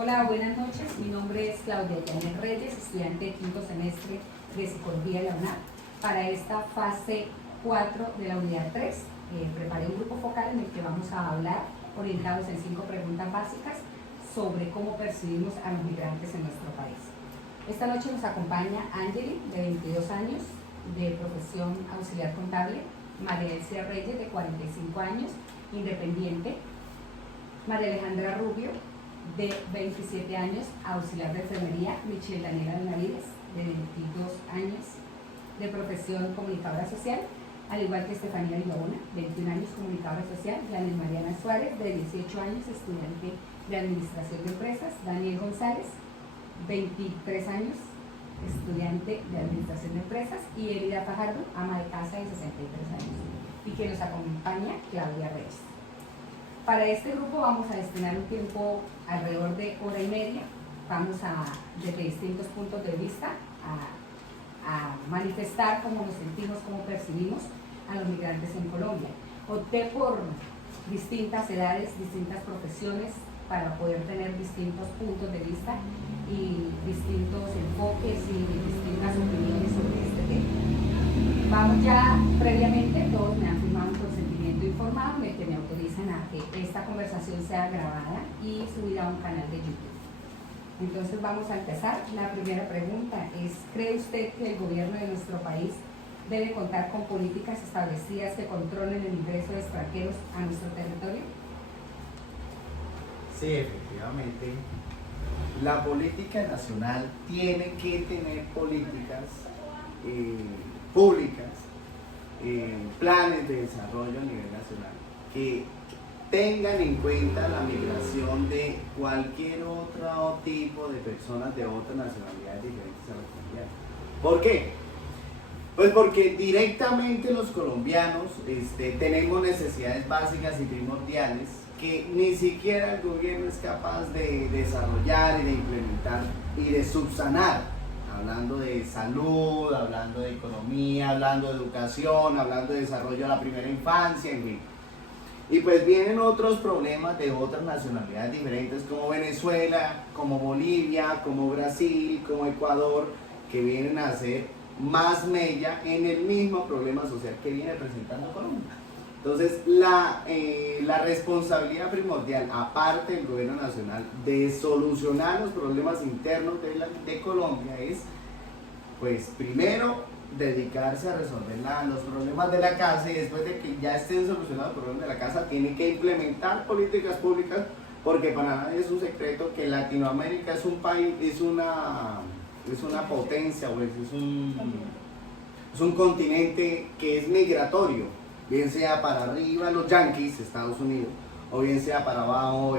Hola, buenas noches. Mi nombre es Claudia Janet Reyes, estudiante de quinto semestre de Psicología de la UNAM. Para esta fase 4 de la unidad 3, preparé un grupo focal en el que vamos a hablar, orientados en 5 preguntas básicas, sobre cómo percibimos a los migrantes en nuestro país. Esta noche nos acompaña Angeli, de 22 años, de profesión auxiliar contable, María Elcia Reyes, de 45 años, independiente, María Alejandra Rubio, de 27 años, auxiliar de enfermería, Michelle Daniela Benavides, de 22 años, de profesión comunicadora social, al igual que Estefanía Villalona, 21 años, comunicadora social, Yanis Mariana Suárez, de 18 años, estudiante de administración de empresas, Daniel González, 23 años, estudiante de administración de empresas, y Elida Fajardo, ama de casa de 63 años, y que nos acompaña Claudia Reyes. Para este grupo vamos a destinar un tiempo alrededor de hora y media. Vamos a, desde distintos puntos de vista, a manifestar cómo nos sentimos, cómo percibimos a los migrantes en Colombia. Opté por distintas edades, distintas profesiones, para poder tener distintos puntos de vista y distintos enfoques y distintas opiniones sobre este tema. Vamos ya, previamente, todos me han firmado un consentimiento informado en el que me autorizan a que esta conversación sea grabada y subida a un canal de YouTube. Entonces vamos a empezar. La primera pregunta es: ¿cree usted que el gobierno de nuestro país debe contar con políticas establecidas que controlen el ingreso de extranjeros a nuestro territorio? Sí, efectivamente. La política nacional tiene que tener políticas públicas, planes de desarrollo a nivel nacional que tengan en cuenta la migración de cualquier otro tipo de personas de otras nacionalidades diferentes a las colombianas. ¿Por qué? Pues porque directamente los colombianos tenemos necesidades básicas y primordiales que ni siquiera el gobierno es capaz de desarrollar y de implementar y de subsanar, hablando de salud, hablando de economía, hablando de educación, hablando de desarrollo de la primera infancia, en fin. Y pues vienen otros problemas de otras nacionalidades diferentes, como Venezuela, como Bolivia, como Brasil, como Ecuador, que vienen a hacer más mella en el mismo problema social que viene presentando Colombia. Entonces, la responsabilidad primordial, aparte del gobierno nacional, de solucionar los problemas internos de Colombia es, pues, primero, dedicarse a resolver los problemas de la casa, y después de que ya estén solucionados los problemas de la casa, tiene que implementar políticas públicas, porque para nadie es un secreto que Latinoamérica es un país, es una potencia, pues, es un continente que es migratorio, bien sea para arriba los yanquis, Estados Unidos, o bien sea para abajo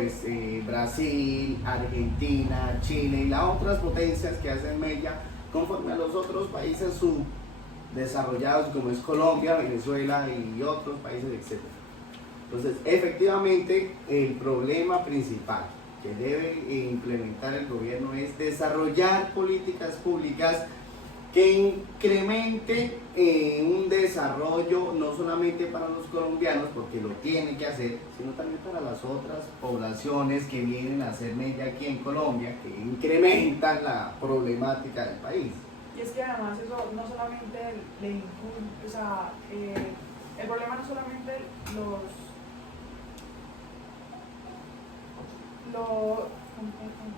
Brasil, Argentina, Chile y las otras potencias que hacen mella conforme a los otros países subdesarrollados, como es Colombia, Venezuela y otros países, etc. Entonces, efectivamente, el problema principal que debe implementar el gobierno es desarrollar políticas públicas que incremente un desarrollo no solamente para los colombianos, porque lo tiene que hacer, sino también para las otras poblaciones que vienen a hacer media aquí en Colombia, que incrementan la problemática del país. Y es que además eso no solamente el problema no solamente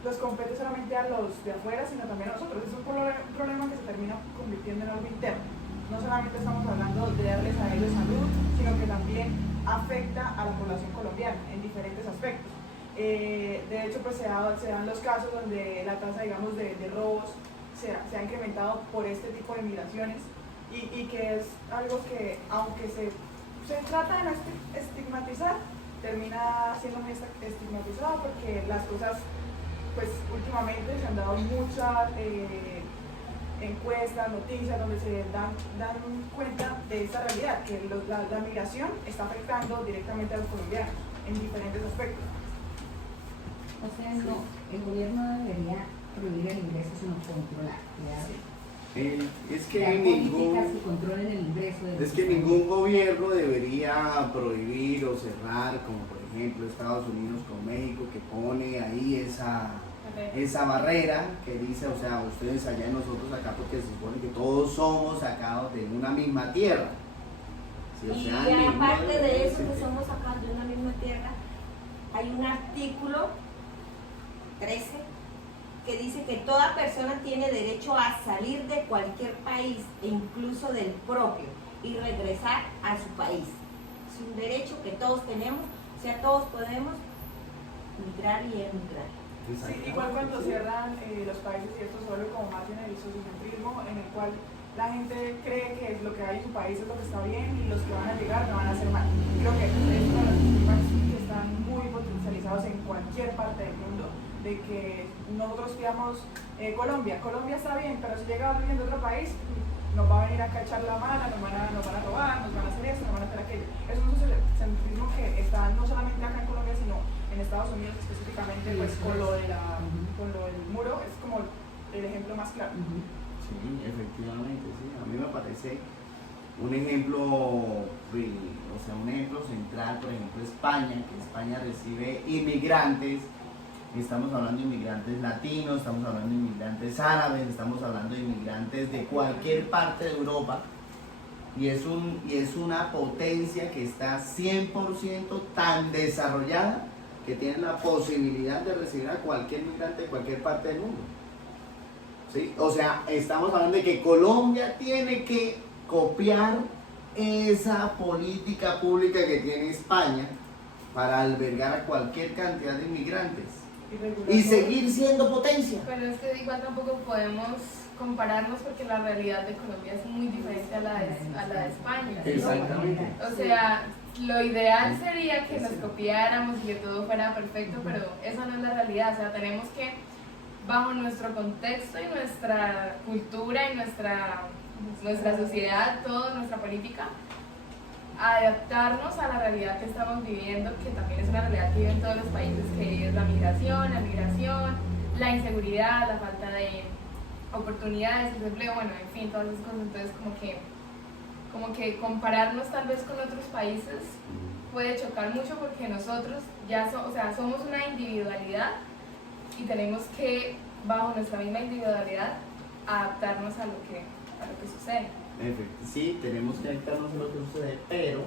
los compete solamente a los de afuera, sino también a nosotros. Es un problema que se termina convirtiendo en algo interno. No solamente estamos hablando de darles a ellos salud, sino que también afecta a la población colombiana en diferentes aspectos. De hecho, pues se dan los casos donde la tasa, digamos, de robos se ha incrementado por este tipo de migraciones, y que es algo que, aunque se trata de no estigmatizar, termina siendo muy estigmatizado, porque las cosas, pues últimamente se han dado muchas encuestas, noticias, donde se dan cuenta de esta realidad, que la migración está afectando directamente a los colombianos en diferentes aspectos. O sea, no, el gobierno no debería prohibir el ingreso, sino controlar. Es que ningún gobierno debería prohibir o cerrar, como por ejemplo, Estados Unidos con México, que pone ahí esa barrera que dice, o sea, ustedes allá y nosotros acá, porque se supone que todos somos sacados de una misma tierra. Sí, o Y sea, aparte de eso que somos sacados de una misma tierra, hay un artículo 13 que dice que toda persona tiene derecho a salir de cualquier país e incluso del propio y regresar a su país. Es un derecho que todos tenemos, o sea, todos podemos migrar y emigrar. Sí, igual cuando cierran los países y esto se vuelve como más en el sociocentrismo, en el cual la gente cree que lo que hay en su país es lo que está bien y los que van a llegar no van a hacer mal. Creo que es uno de los temas que están muy potencializados en cualquier parte del mundo, de que nosotros digamos Colombia está bien, pero si llega alguien de otro país nos va a venir acá a echar la mano, nos van a robar, nos van a hacer esto, nos van a hacer aquello. Es un sociocentrismo que está no solamente acá en Colombia, sino en Estados Unidos específicamente, pues con lo del muro es como el ejemplo más claro. Sí, efectivamente, sí. A mí me parece un ejemplo, o sea, un ejemplo central, por ejemplo, España, que España recibe inmigrantes. Estamos hablando de inmigrantes latinos, estamos hablando de inmigrantes árabes, estamos hablando de inmigrantes de cualquier parte de Europa. Y es una potencia que está 100% tan desarrollada que tiene la posibilidad de recibir a cualquier migrante de cualquier parte del mundo. ¿Sí? O sea, estamos hablando de que Colombia tiene que copiar esa política pública que tiene España para albergar a cualquier cantidad de inmigrantes y seguir siendo potencia. Pero es que igual tampoco podemos compararnos porque la realidad de Colombia es muy diferente a la de España. Exactamente. O sea, lo ideal sería que nos copiáramos y que todo fuera perfecto, pero eso no es la realidad. O sea, tenemos que, bajo nuestro contexto y nuestra cultura y nuestra sociedad, toda nuestra política, adaptarnos a la realidad que estamos viviendo, que también es una realidad que viven todos los países, que es la migración, la inseguridad, la falta de oportunidades, desempleo, bueno, en fin, todas esas cosas. Entonces como que compararnos tal vez con otros países puede chocar mucho porque nosotros ya somos una individualidad y tenemos que, bajo nuestra misma individualidad, adaptarnos a lo que sucede. Sí, tenemos que adaptarnos a lo que sucede, pero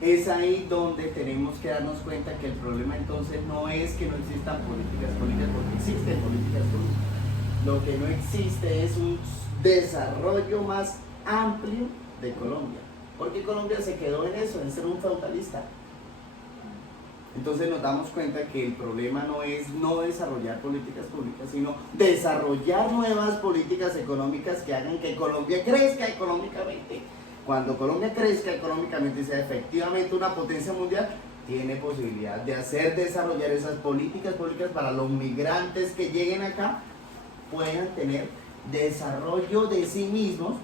es ahí donde tenemos que darnos cuenta que el problema entonces no es que no existan políticas públicas, porque existen políticas públicas. Lo que no existe es un desarrollo más amplio de Colombia, porque Colombia se quedó en eso, en ser un feudalista. Entonces nos damos cuenta que el problema no es no desarrollar políticas públicas, sino desarrollar nuevas políticas económicas que hagan que Colombia crezca económicamente. Cuando Colombia crezca económicamente y sea efectivamente una potencia mundial, tiene posibilidad de desarrollar esas políticas públicas para los migrantes que lleguen acá, puedan tener desarrollo de sí mismos,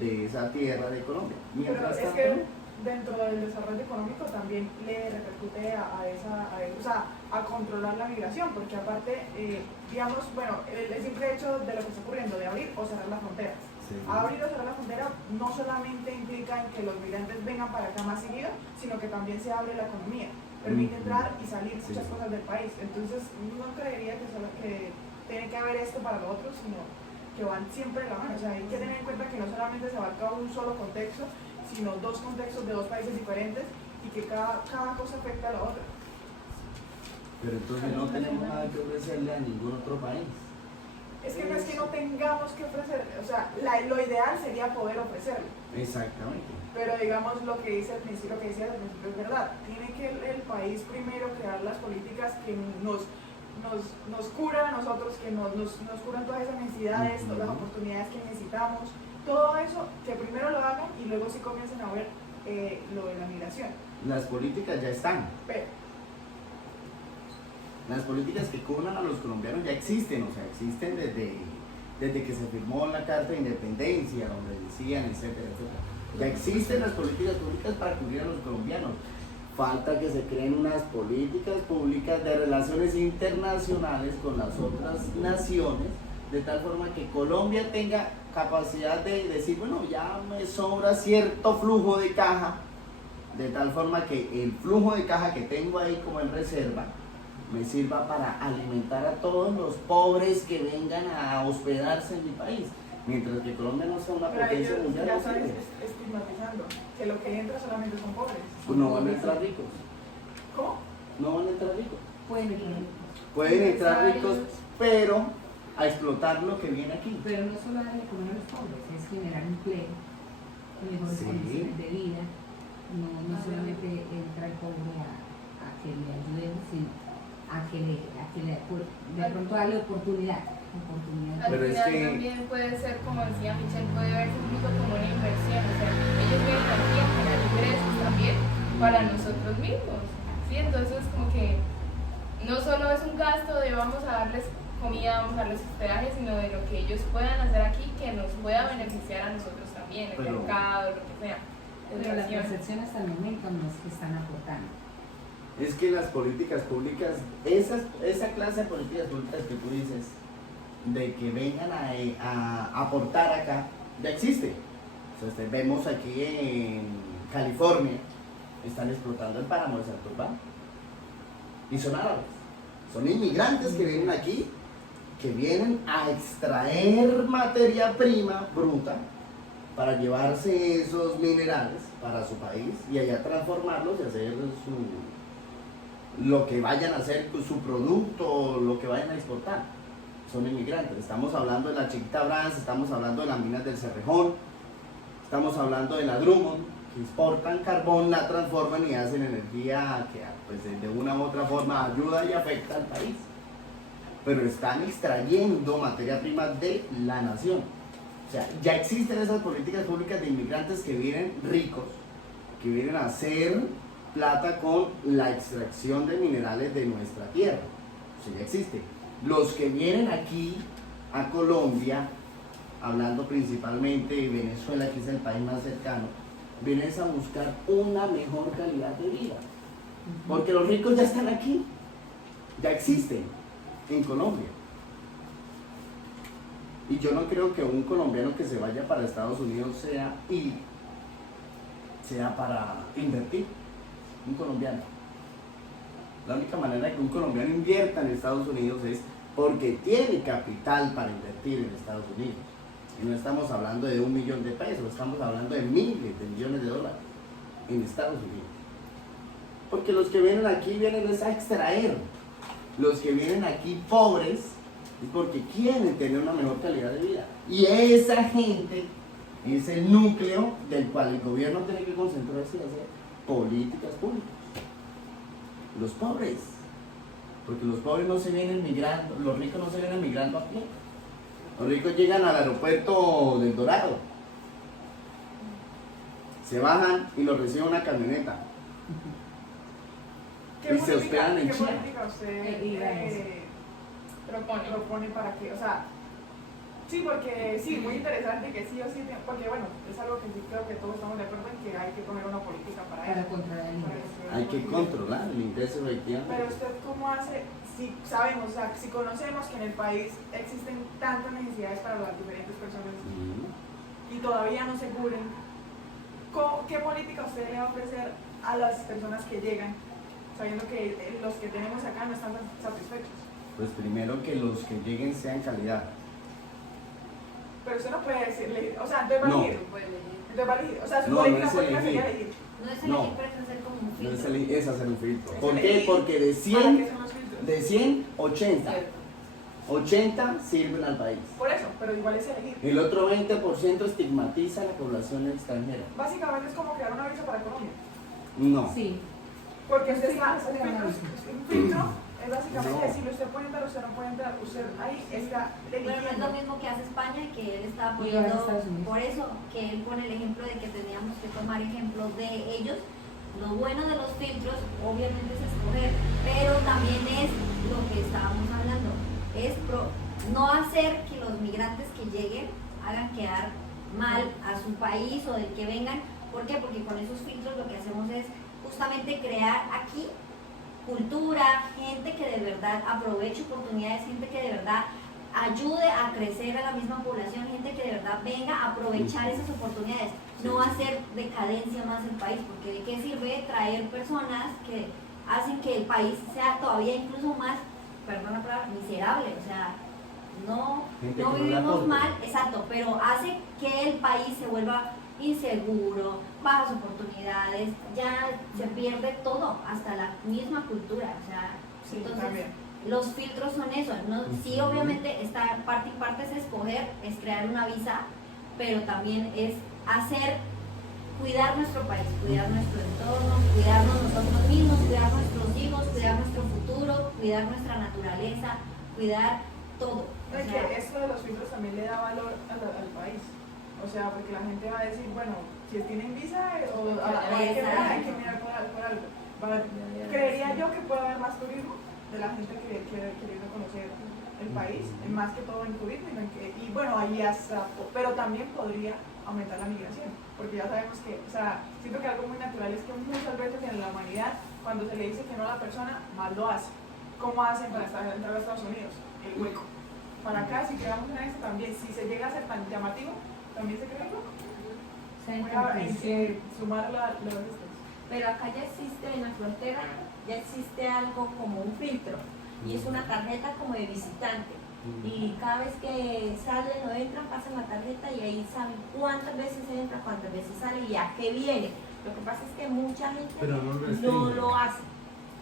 de esa tierra de Colombia. Mientras Pero es tanto, que dentro del desarrollo económico también le repercute a controlar la migración, porque aparte, digamos, bueno, el simple hecho de lo que está ocurriendo, de abrir o cerrar la frontera. sí. Abrir o cerrar la frontera no solamente implica en que los migrantes vengan para acá más seguido, sino que también se abre la economía, permite entrar y salir muchas Sí. cosas del país. Entonces, no creería que tiene que haber esto para lo otro, sino que van siempre de la mano. O sea, hay que tener en cuenta que no solamente se abarca un solo contexto, sino dos contextos de dos países diferentes y que cada cosa afecta a la otra. Pero entonces no tenemos nada que ofrecerle a ningún otro país. Es que no es que no tengamos que ofrecer, o sea, lo ideal sería poder ofrecerlo. Exactamente. Pero digamos lo que dice al principio, lo que decía al principio es verdad. Tiene que el país primero crear las políticas que nos curan a nosotros, que nos curan todas esas necesidades, todas las oportunidades que necesitamos. Todo eso, que primero lo hagan y luego sí comiencen a ver lo de la migración. Las políticas ya están. Pero, Las políticas que cubran a los colombianos ya existen, o sea, existen desde que se firmó la Carta de Independencia, donde decían, etcétera, etcétera. Ya existen las políticas públicas para cubrir a los colombianos. Falta que se creen unas políticas públicas de relaciones internacionales con las otras naciones, de tal forma que Colombia tenga capacidad de decir, bueno, ya me sobra cierto flujo de caja, de tal forma que el flujo de caja que tengo ahí como en reserva me sirva para alimentar a todos los pobres que vengan a hospedarse en mi país. Mientras que Colombia no sea una Pero potencia ellos mundial, ya no están sirve. estigmatizando que lo que entra solamente son pobres. Pues no van a entrar ricos, ¿Cómo? no van a entrar ricos. Pueden entrar, Pueden entrar ricos, pero a explotar lo que viene aquí. pero no solo darle de comer a los pobres, es generar empleo, mejores Sí. condiciones de vida. No solamente entra el pobre a que le ayudemos, sino a que le de pronto darle oportunidad. Al Pero es final que- también puede ser, como decía Michelle, puede verse incluso como una inversión. O sea, ellos vienen aquí a generar ingresos también para nosotros mismos. ¿Sí? Entonces, como que no solo es un gasto de vamos a darles comida, vamos a darles hospedaje, sino de lo que ellos puedan hacer aquí que nos pueda beneficiar a nosotros también, el Pero- mercado, lo que sea. Pero la Educación. percepción hasta el momento no es que están aportando. Es que las políticas públicas, esa clase de políticas públicas que tú dices, de que vengan a aportar acá, ya existe. O sea, vemos aquí en California, están explotando el páramo de Santurbán. Y son árabes. Son inmigrantes que vienen aquí, que vienen a extraer materia prima bruta para llevarse esos minerales para su país y allá transformarlos y hacer lo que vayan a hacer con su producto, lo que vayan a exportar. Son inmigrantes. Estamos hablando de la Chiquita Brans, estamos hablando de las minas del Cerrejón, estamos hablando de la Drummond, que exportan carbón, la transforman y hacen energía que pues, de una u otra forma ayuda y afecta al país. Pero están extrayendo materia prima de la nación. O sea, ya existen esas políticas públicas de inmigrantes que vienen ricos, que vienen a hacer plata con la extracción de minerales de nuestra tierra. O sea, ya existe. Los que vienen aquí a Colombia, hablando principalmente de Venezuela, que es el país más cercano, vienen a buscar una mejor calidad de vida. Porque los ricos ya están aquí, ya existen en Colombia. Y yo no creo que un colombiano que se vaya para Estados Unidos sea para invertir. Un colombiano. La única manera que un colombiano invierta en Estados Unidos es porque tiene capital para invertir en Estados Unidos. Y no estamos hablando de 1 millón de pesos, estamos hablando de miles de millones de dólares en Estados Unidos. Porque los que vienen aquí vienen es a extraer. Los que vienen aquí pobres es porque quieren tener una mejor calidad de vida. Y esa gente es el núcleo del cual el gobierno tiene que concentrarse y hacer políticas públicas. Los pobres. Porque los pobres no se vienen migrando, los ricos no se vienen migrando a pie. Los ricos llegan al aeropuerto del Dorado. Se bajan y los recibe una camioneta. Y se hospedan en ¿Qué China. política usted Propone. propone para que, o sea, sí, porque sí, muy interesante que sí o sí, porque bueno, es algo que sí creo que todos estamos de acuerdo en que hay que poner una política para Para eso. controlar el para ingreso. que- Hay que controlar el ingreso efectivamente. Pero usted cómo hace, si sabemos, o sea, si conocemos que en el país existen tantas necesidades para las diferentes personas y todavía no se cubren, ¿qué política usted le va a ofrecer a las personas que llegan, sabiendo que los que tenemos acá no están satisfechos? Pues primero que los que lleguen sean calidad. Pero usted no puede decirle, o sea, entonces va a No. elegir. Entonces va a elegir. O sea, su No, política no es política sería elegir. elegir. No es No. elegir, pero es hacer como un No filtro. es hacer un filtro. Es ¿Por qué? elegir. Porque de ¿Para qué 100, son los filtros? de 100, 80. Cierto. 80 sirven al país. Por eso, pero igual es elegir. El otro 20% estigmatiza a la población extranjera. Básicamente es como crear una visa para Colombia. No. Sí, Porque usted Sí, está, sí, un filtro es básicamente No. decirle usted puede entrar, usted no puede entrar, usted ahí está Pero no es lo eligiendo. mismo que hace España, que él está Y ahora poniendo, Estados Unidos. por eso que él pone el ejemplo de que teníamos que tomar ejemplos de ellos. Lo bueno de los filtros obviamente es escoger, pero también es lo que estábamos hablando, es no hacer que los migrantes que lleguen hagan quedar mal a su país o del que vengan. ¿Por qué? Porque con esos filtros lo que hacemos es justamente crear aquí cultura, gente que de verdad aproveche oportunidades, gente que de verdad ayude a crecer a la misma población, gente que de verdad venga a aprovechar esas oportunidades, no hacer decadencia más el país, porque de qué sirve traer personas que hacen que el país sea todavía incluso más, perdón la palabra, miserable, o sea, no Gente que no le vivimos aporta. mal, exacto, pero hace que el país se vuelva inseguro, bajas oportunidades, ya se pierde todo, hasta la misma cultura, o sea, Sí, entonces también. los filtros son eso, ¿no? Sí, obviamente esta parte y parte es escoger, es crear una visa, pero también es hacer, cuidar nuestro país, cuidar nuestro entorno, cuidarnos nosotros mismos, cuidar nuestros hijos, cuidar nuestro futuro, cuidar nuestra naturaleza, cuidar todo. O Es sea, que esto de los filtros también le da valor al país. O sea, porque la gente va a decir, bueno, si tienen visa hay que mirar por algo. Creería yo que puede haber más turismo de la gente que quiere ir a conocer el país, más que todo en turismo. Y bueno, ahí hasta, pero también podría aumentar la migración, porque ya sabemos que, o sea, siento que algo muy natural es que muchas veces en la humanidad, cuando se le dice que no a la persona, mal lo hace. ¿Cómo hacen para entrar a Estados Unidos? El hueco. Para acá, si quedamos en eso también, si se llega a ser tan llamativo, también se crea el hueco. Voy a sumar los estos. Pero acá ya existe en la frontera, ya existe algo como un filtro y es una tarjeta como de visitante. Y cada vez que salen o entran, pasan la tarjeta y ahí saben cuántas veces entra, cuántas veces sale y a qué viene. Lo que pasa es que mucha gente Pero no lo no restringen. lo hace.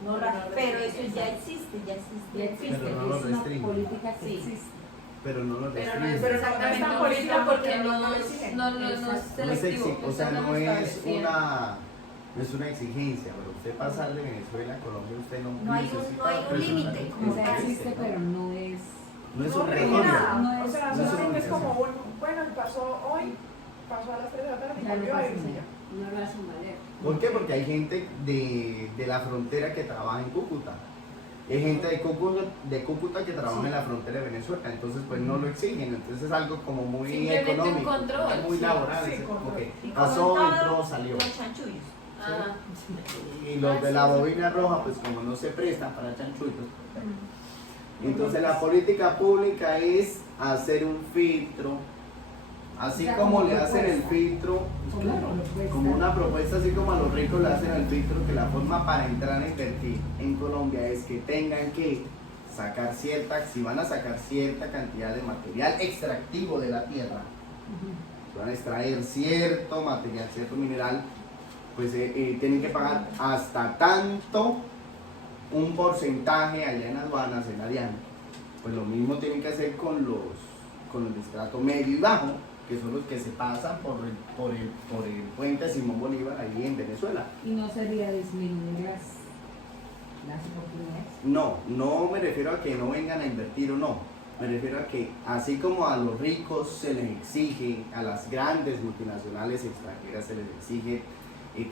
No lo hace, pero eso ya existe, ya existe. Ya existe, Pero no lo es una restringen. política que Sí. existe. Pero no lo Pero no restringen. es Pero no exactamente es tan un política filtro porque porque no no lo es exigen. no es No es selectivo. o sea, Usted no lo es establecido. no es una exigencia, pero usted pasar de Venezuela a Colombia, usted no, No hay un- necesita no hay un presentar límite, el como O sea, que existe, ¿no? pero no es. No es No, obligatorio. nada. No O es- sea, no es solamente es como obligación. bueno, pasó hoy, pasó a las 3 de la tarde y Ya no volvió a pasa irse nada. ya. No lo hacen valer. ¿Por qué? Porque hay gente de la frontera que trabaja en Cúcuta. Hay gente de Cúcuta que trabaja en la frontera de Venezuela, entonces pues no lo exigen, entonces es algo como muy Simplemente un económico, control, muy sí, laboral, sí, es como control. que Y como pasó, en entró, todo, salió. los chanchullos. Ajá. Y los de la bobina roja, pues como no se prestan para chanchullos, entonces la política pública es hacer un filtro, así O sea, como como le hacen el propuesta. filtro, Como claro, propuesta. como una propuesta, así como a los ricos le hacen el filtro, que la forma para entrar a invertir en Colombia es que tengan que sacar si van a sacar cierta cantidad de material extractivo de la tierra, si van a extraer cierto material, cierto mineral, pues tienen que pagar hasta tanto un porcentaje allá en aduanas, en la DIAN. Pues lo mismo tienen que hacer con el estrato medio y bajo, que son los que se pasan por el puente Simón Bolívar ahí en Venezuela. Y no sería disminuir las oportunidades. No me refiero a que no vengan a invertir o no. Me refiero a que así como a los ricos se les exige, a las grandes multinacionales extranjeras se les exige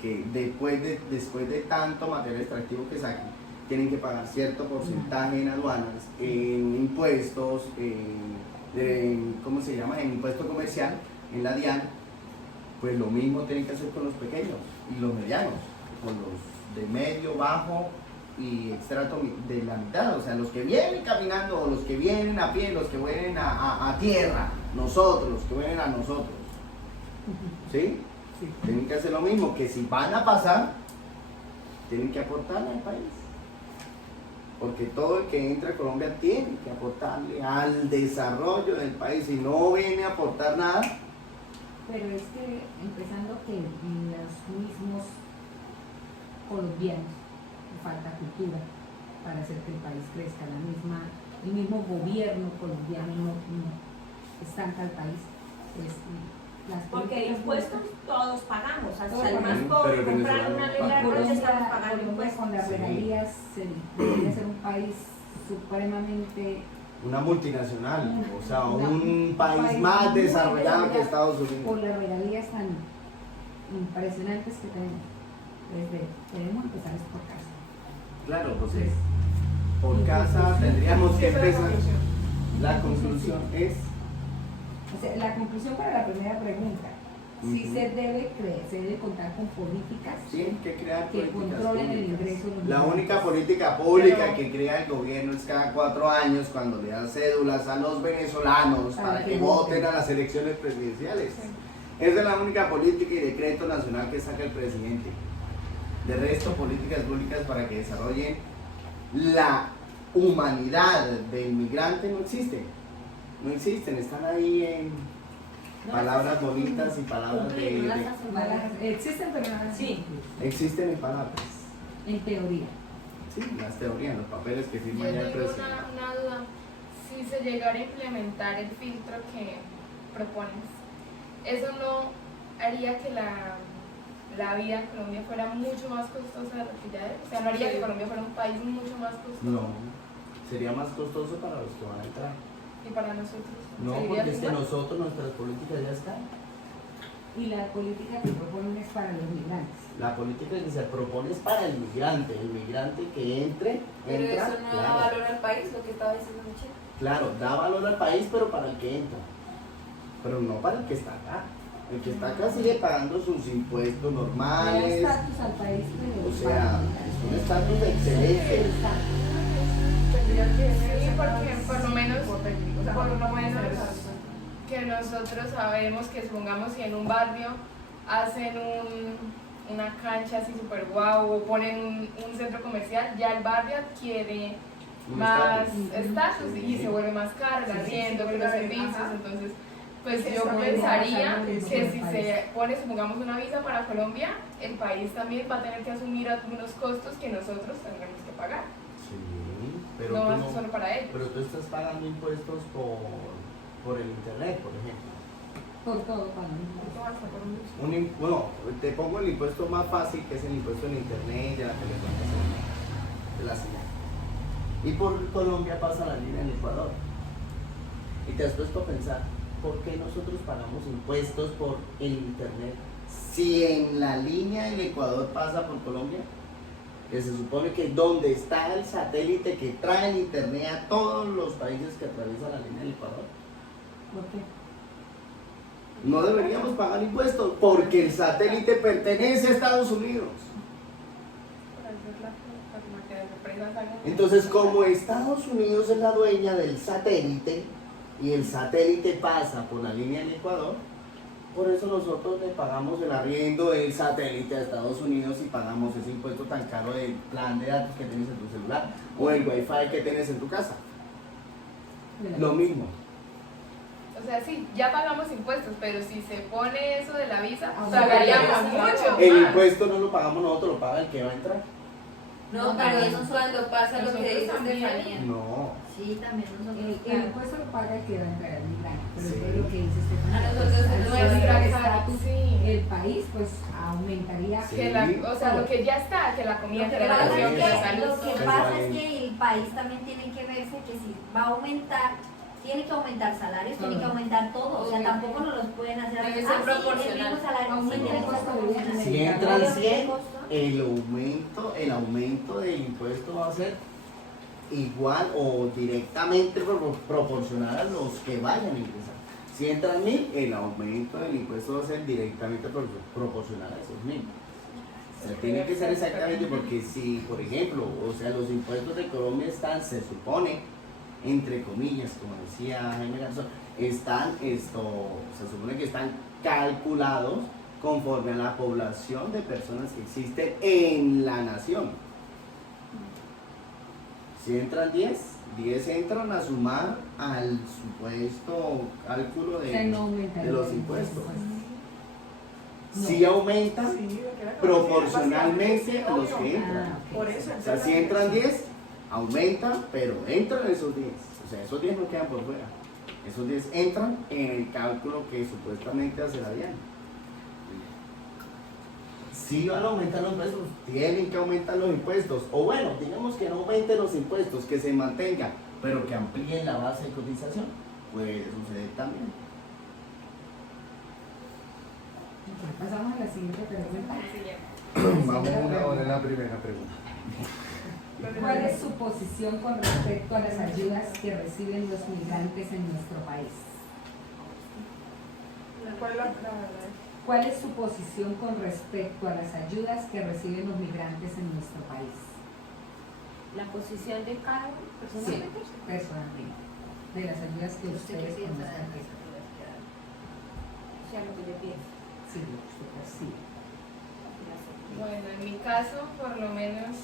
que después de tanto material extractivo que saquen, tienen que pagar cierto porcentaje en aduanas, en impuestos, ¿cómo se llama? En impuesto comercial, en la DIAN, pues lo mismo tienen que hacer con los pequeños y los medianos, con los de medio, bajo y extrato de la mitad, o sea, los que vienen caminando, o los que vienen a pie, los que vienen a tierra, nosotros, los que vienen a nosotros, ¿sí? Sí. Tienen que hacer lo mismo, que si van a pasar, tienen que aportarle al país. Porque todo el que entra a Colombia tiene que aportarle al desarrollo del país. Si no viene a aportar nada, Pero es que, empezando que los mismos colombianos le falta cultura para hacer que el país crezca, el mismo gobierno colombiano no estanca al país. Pues, las Porque políticas impuestos todos pagamos, hasta Todos el más pagamos. pobre Pero comprar Venezuela una no libra de paga. arroz ya estamos Colombia, pagando Colombia impuestos. Sí. con las regalías debería ser un país supremamente una multinacional, o sea, Una- un país más muy desarrollado que Estados por Unidos. las regalías tan impresionantes que tenemos. Debemos empezar es por casa. Claro, pues por casa tendríamos que Esa es la empezar. conclusión. La conclusión es, O sea, la conclusión para la primera pregunta, sí Ujú. se debe contar con políticas Sí, que crear que políticas controlen el públicas. ingreso de los La migrantes. única política pública Pero- que crea el gobierno es cada 4 años cuando le dan cédulas a los venezolanos para que voten a las elecciones presidenciales. Sí. Esa es la única política y decreto nacional que saca el presidente. De resto, políticas públicas para que desarrollen la humanidad del migrante no existen. No existen, están ahí en palabras bonitas y palabras Cumplir, no las de... hacen Malas- valer. existen, pero no las Sí. Existen en palabras. en teoría. Sí, las teorías, los papeles que Yo firma ya el tengo presidente. una duda. Si se llegara a implementar el filtro que propones, ¿eso no haría que la vida en Colombia fuera mucho más costosa de lo que ya es? O sea, ¿no haría que Colombia fuera un país mucho más costoso? No, sería más costoso para los que van a entrar. Y para nosotros. No, ¿Seguiría porque es que igual? nosotros, nuestras políticas ya están. Y la política que proponen es para los migrantes. La política que se propone es para el migrante que entre, Pero entra, eso no da claro, valor al país, lo que estaba diciendo Michelle. claro, da valor al país, pero para el que entra, pero no para el que está acá. El que está acá sigue pagando sus impuestos Le da normales, estatus al país, pero o sea, es un estatus excelente. Tendría que Sí, ser porque más por lo menos, hipotético, o sea, por no lo puede ser menos exacto. que nosotros sabemos que supongamos si en un barrio hacen una cancha así súper guau o ponen un centro comercial, ya el barrio adquiere Un más estatus. estatus y se vuelve más caro el Sí, sí, arriendo, sí, que los ajá. servicios, entonces pues Sí, yo está bien, pensaría vamos a que ver si el se pone supongamos una visa para Colombia, el país también va a tener que asumir algunos costos que nosotros tendremos que pagar, Sí, pero no tú más no- solo para ellos. pero tú estás pagando impuestos por el internet, por ejemplo. por todo para Bueno, te pongo el impuesto más fácil, que es el impuesto en internet, de la telecomunicación, de la señal. Y por Colombia pasa la línea en Ecuador. Y te has puesto a pensar, ¿por qué nosotros pagamos impuestos por el internet si en la línea en Ecuador pasa por Colombia? Que se supone que donde está el satélite que trae el internet a todos los países que atraviesan la línea del Ecuador. ¿Por qué? No deberíamos pagar impuestos porque el satélite pertenece a Estados Unidos. Para hacer que las empresas hagan- Entonces, como Estados Unidos es la dueña del satélite y el satélite pasa por la línea del Ecuador, por eso nosotros le pagamos el arriendo del satélite a Estados Unidos y pagamos ese impuesto tan caro del plan de datos que tienes en tu celular o el wifi que tienes en tu casa. Lo mismo. O sea, sí, ya pagamos impuestos, pero si se pone eso de la visa, Ah, pagaríamos sí, mucho El más. impuesto no lo pagamos nosotros, lo paga el que va a entrar. No, No, pero también eso es nosotros- cuando pasa lo que nosotros dice también. Estefanía. No. Sí, también nosotros. El claro. impuesto lo paga el que va a entrar al migrante, pero Sí. es lo que dice Estefanía. A nosotros Al es subir nuestra el cara, estatus, sí. el país pues aumentaría. Sí. Que o sea, lo que ya está, que la comida, Lo que que la pasa educación, es educación, que la que, salud. lo que todo. pasa es que el país también tiene que verse que si va a aumentar, tiene que aumentar salarios, tiene que aumentar todo. O sea, Obvio. tampoco nos los pueden hacer Debe así. ser Sí, proporcional. el mismo salario, sí, Aumento tiene el que costo ser de vida. proporcional. Si entran Obvio, 100, el costo. el aumento del impuesto va a ser igual o directamente proporcional a los que vayan a ingresar. Si entran 1000, el aumento del impuesto va a ser directamente proporcional a esos 1000. O sea, tiene que ser exactamente porque si, por ejemplo, o sea, los impuestos de Colombia están, se supone, entre comillas, como decía Jaime Garzón, se supone que están calculados conforme a la población de personas que existen en la nación. Si entran 10 entran a sumar al supuesto cálculo O sea, no de aumentaría los el impuestos. No. Si aumenta Sí, lo que era proporcionalmente sí, a los obvio. que entran. Ah, ok. Por eso. O sea, si entran 10, aumenta, pero entran esos 10. O sea, esos 10 no quedan por fuera. Esos 10 entran en el cálculo que supuestamente hace la DIAN. Si van a aumentar los impuestos, tienen que aumentar los impuestos. O bueno, digamos que no aumenten los impuestos, que se mantengan, pero que amplíen la base de cotización. Puede suceder también. Ok, pasamos a la siguiente pregunta. Vamos a la primera pregunta. ¿Cuál es su posición con respecto a las ayudas que reciben los migrantes en nuestro país? ¿Cuál es la ¿Cuál es su posición con respecto a las ayudas que reciben los migrantes en nuestro país? La posición de cada uno, personalmente. Personalmente, de las ayudas que ¿Usted qué ustedes piensa conozcan. de eso? O sea, lo que yo pienso. Sí, lo que usted percibe. Bueno, en mi caso, por lo menos,